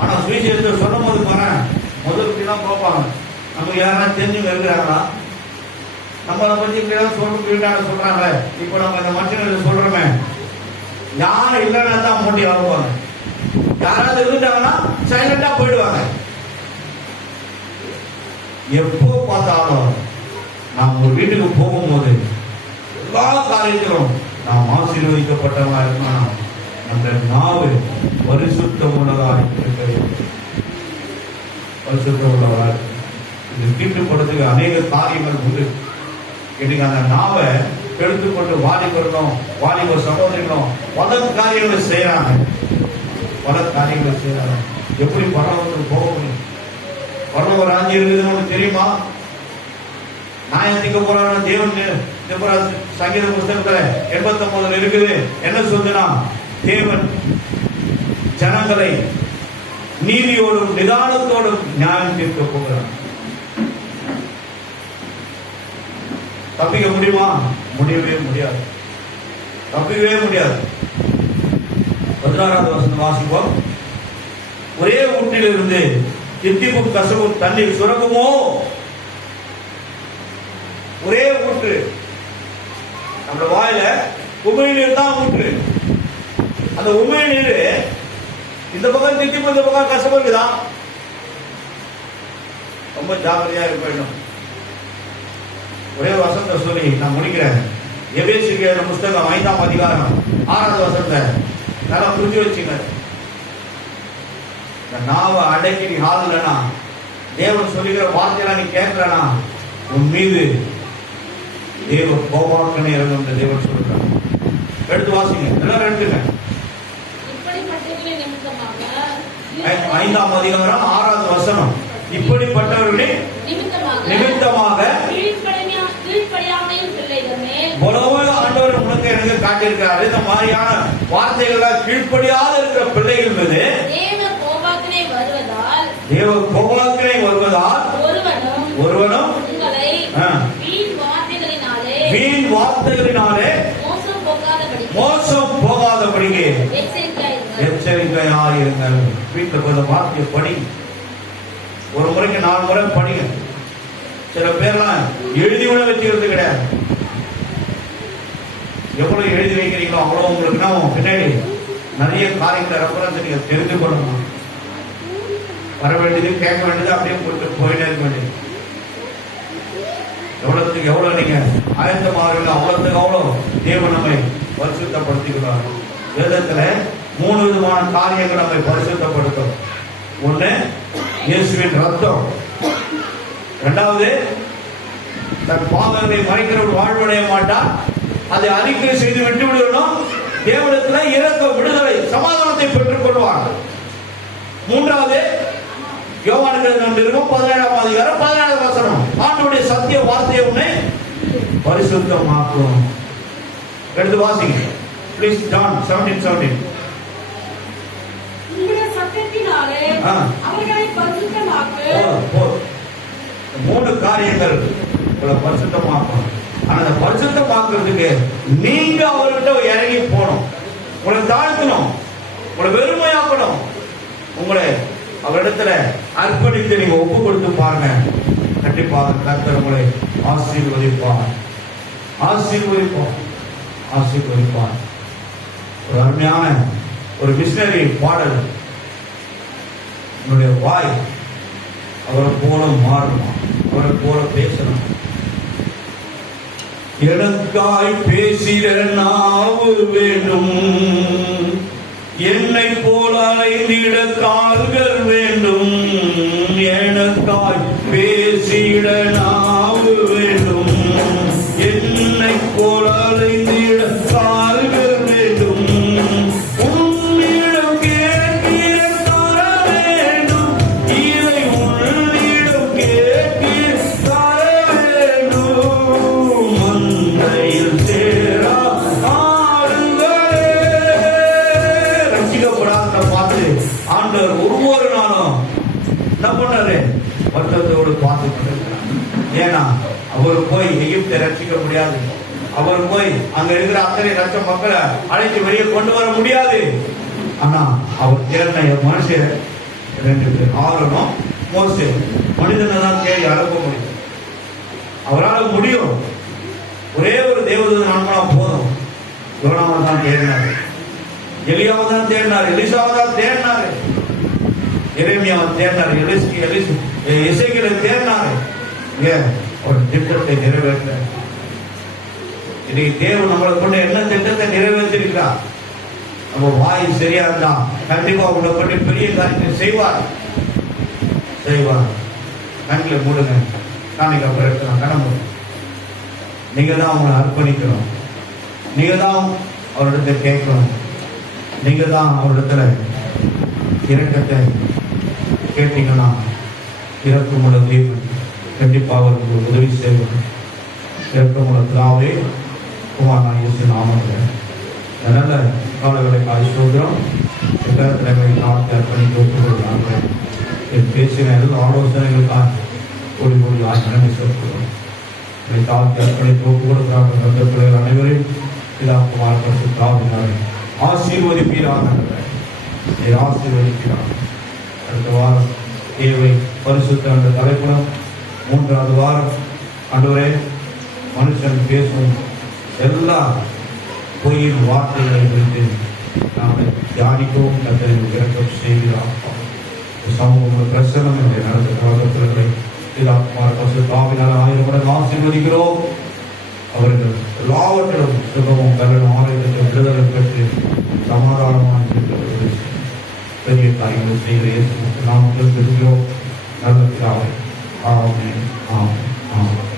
ஆனா சுவிசேஷத்தை சொல்லும் போது பாரு, முதல் தான் பார்ப்பாங்க. நமக்கு யாரா தெரிஞ்சுங்க இருக்கிறாங்களா? நம்மளை பத்தி சொல்றாங்க. இப்ப நம்ம இந்த மனுஷனை சொல்றோமே, யாரும் இல்லைன்னா தான் மூட்டி வருவாங்க. யாராவது இருந்துட்டாங்கன்னா சைலண்டா போயிடுவாங்க. எப்போ பார்த்தாலும் நாம் ஒரு வீட்டுக்கு போகும்போது எல்லா காரியத்திலும் நாம் ஆசீர்வதிக்கப்பட்டவா இருக்கணும். அந்த நாவு பரிசுத்தம் உள்ளதாக இருக்க வேண்டும், பரிசுத்தம் உள்ளவராக. இது தீட்டுப்படுத்துக்கு அநேக காரியங்கள் உண்டு. இன்னைக்கு அந்த நாவை எடுத்துக்கொண்டு வாலிப சகோதரிகளும் பல காரியங்களை செய்யறாங்க, பல காரியங்களை செய்யறாங்க. எப்படி பரவத்துக்கு போக முடியும்? பரவ ராஜ்யம் இருக்குதுன்னு தெரியுமா? நியாயத்திக்க போறான தேவன் சங்கீத புஸ்தகத்துல 89 இருக்குது. என்ன சொல்லுனா, தேவன் ஜனங்களை நீதியோடும் நிதானத்தோடும் நியாயம் தீர்க்க போகிறார். தப்பிக்க முடியுமா? முடியவே முடியாது. தப்பிக்கவே முடியாது. 16வது வசனம் வாசிப்போம். ஒரே ஊற்றிலிருந்து தித்திப்பும் கசவும் தண்ணீர் சுரக்குமோ? ஒரே ஊற்று, நம்ம வாயில உமிழ்நீர் தான் ஊற்று. அந்த உமிழ்நீர் இந்த பக்கம் தித்திப்பு, இந்த பக்கம் கசப்பு இருக்குதான். ரொம்ப ஜாக்கிரதையா இருக்க வேண்டும். ஒரே வசனத்தை சொல்லி நான் முடிக்கிறேன். எபேசியர் புஸ்தகம் 5ஆம் அதிகாரம் 6வது வசனத்தை நல்லா புரிஞ்சு வச்சுங்க. நாவை அடக்கி நீ ஆளலனா, தேவன் சொல்லுகிற வார்த்தையெல்லாம் நீ கேட்கலனா, உன் மீது தேவ கோபாக்கனை இறங்கும் என்று தேவன் சொல்றார். எடுத்து வாசிங்க, எல்லாரும் எடுத்துங்க. 5ஆம் அதிகாரம் 6வது வசனம். இப்படிப்பட்டவர்களே நிமித்தமாக ஆண்டவர் உனக்கு எனக்கு காட்டியிருக்கிறார். இந்த மாதிரியான வார்த்தைகள் கீழ்ப்படியாத இருக்கிற பிள்ளைகள் மீது தேவ கோபாக்கினை வருவதால் ஒருவனும் வீண் வார்த்தைகளினாலே மோசம் போகாதபடிக்கு எச்சரிக்கையாயிருங்கள். வீட்டுல கொஞ்சம் வார்த்தையை படி. ஒரு முறைக்கு 4 முறை படிங்க. சில பேர்லாம் எழுதி விட வச்சுக்கிறது கிடையாது. எவ்வளவு எழுதி வைக்கிறீங்களோ அவ்வளவு உங்களுக்கு பின்னாடி நிறைய காரியங்களை ரெஃபரன்ஸ் நீங்க தெரிந்து கொள்ளணும். வர வேண்டியது, கேட்க வேண்டியது, அப்படியே போயிட்டே இருக்க வேண்டியது. எவ்வளவுக்கு எவ்வளவு நீங்க ஆயத்தமாகல அவ்வளவுக்கு அவ்வளவு தேவன் நம்மை பரிசுத்தப்படுத்திக்கிறார். வேதத்துல 3 விதமான காரியங்கள் நம்மை பரிசுத்தப்படுத்தும். ஒண்ணு இயேசுவின் ரத்தம். இரண்டாவது, தன் பாவங்களை மறைக்கிறவர்கள் வாழ்வடைய மாட்டார். அதை அறிக்கை செய்து விட்டு விடணும். தேவனிடத்தில் இரக்க, விடுதலை, சமாதானத்தை பெற்றுக் கொள்வார். மூன்றாவது, யோவானுக்கு 17ஆம் அதிகாரம் 17வது வசனம். ஆண்டவருடைய சத்திய வார்த்தையை உன்னை பரிசுத்தமாக்கும். எடுத்து வாசிங்க ப்ளீஸ். ஜான் 17:17. மூணு காரியங்கள் பரிசுத்தமாக்கணும். அந்த பரிசுத்தமாக்குறதுக்கு நீங்க அவர்கிட்ட இறங்கி போகணும். உங்களை தாழ்த்தணும், உங்களை வெறுமையாக்கணும். உங்களை அவரிடத்துல அர்ப்பணித்து நீங்க ஒப்பு கொடுத்து பாருங்க. கண்டிப்பாக கர்த்தர் உங்களை ஆசீர்வதிப்பார். ஒரு அருமையான ஒரு மிஷனரி பாடல். உன்னுடைய வாய் அவரை போல மாறணும், அவரை போல பேசணும். எனக்காய் பேசிட நாவு வேண்டும், என்னை போல அலைந்திட கால்கள் வேண்டும். எனக்காய் பேசிட நாவு வேண்டும், என்னை போல அலைந்திட கால்கள் வேண்டும். உன்னிடம் கேட்கிற தர வேண்டும், இதை உன்னிடம் கேட்கிற தர வேண்டும். மந்தையில் சேரா ஆடுங்களே. ரட்சிக்கப்படாத பார்த்து ஆண்டவர் ஒவ்வொரு நாளும் என்ன பண்ணாரு? வருத்தத்தோடு பார்த்து கொண்டிருக்கிறார். ஏன்னா அவர் போய் எகிப்தை ரட்சிக்க முடியாது. அவர் போய் அங்க இருக்கிற அத்தனை லட்சம் மக்களை அழைத்து வெளியே கொண்டு வர முடியாது. ஆனா அவர் தேர்ந்த மனுஷன் 2 பேர், ஆரோனும் மோசே. மனிதனை தான் தேடி அனுப்ப முடியும். அவரால் முடியும். ஒரே ஒரு தேவதூதன் அனுப்பினா போதும். யோனாவை தான் தேடினாரு, எலியாவை தான் தேடினாரு, எலிசாவை தான் தேடினாரு, எரேமியாவை தேடினாரு, எசேக்கியேலை தேடினாரு. ஒரு திட்டத்தை நிறைவேற்ற இன்னைக்கு தேவன் நம்மளை கொண்டு என்ன திட்டத்தை நிறைவேற்றிருக்கிறார். நம்ம வாய் சரியா இருந்தா கண்டிப்பா உங்களை கொண்டு பெரிய காரியத்தை செய்வார். கண்களை மூடுங்க. நாளைக்கு அப்புறம் எடுக்கலாம். கணக்கு நீங்க தான் அவங்களை அர்ப்பணிக்கணும். நீங்க தான் அவரிடத்தை கேட்கணும். நீங்க தான் அவரிடத்துல இரக்கத்தை கேட்டீங்கன்னா இரக்கமுள்ள தேவன் கண்டிப்பாக அவருக்கு உதவி செய்வார். இரக்கமுள்ள பிதாவே, குமாரனாகிய இயேசு நாமத்தில் நல்ல காலங்களை ஆசீர்வதிக்கிறோம். தலைமை காத்து அர்ப்பணித்து ஒப்புக்கொள்கிறார்கள். பேசின எல்லா ஆலோசனைகளுக்காக கூடி நன்றி செலுத்துகிறோம். தாழ்த்தி அர்ப்பணித்து ஒப்புக்கொடுக்கிறார்கள். அந்த பிள்ளைகள் அனைவரையும் பிதாக்குமார் பரிசுத்தாவினாலே ஆசீர்வதிப்பீராக, ஆசீர்வதிக்கிறார். அடுத்த வாரம் தேவை பரிசுத்த அந்த தலைப்புடன் 3வது வாரம் ஆண்டவரே மனுஷன் பேசும் எல்லா பொய்யின் வார்த்தைகளை குறித்து நாங்கள் தியானிக்கவும் கத்தரை இறக்கம் செய்கிறார். சமூகம் பிரசனம் என்று நடந்த பிள்ளைகளை பிதாக்குமார் பரிசுத்தாவினால் 1000 மடங்கு ஆசீர்வதிக்கிறோம். அவர்கள் எல்லாவற்றிலும் சுகமும் கலனும் ஆரோக்கியத்தை விடுதலை பெற்று சமாதானமான பெரிய காரியங்கள் செய்கிற நாம் இருக்கிறோம். நல்ல பிதாவே. ஆமென். ஆமென். ஆமென்.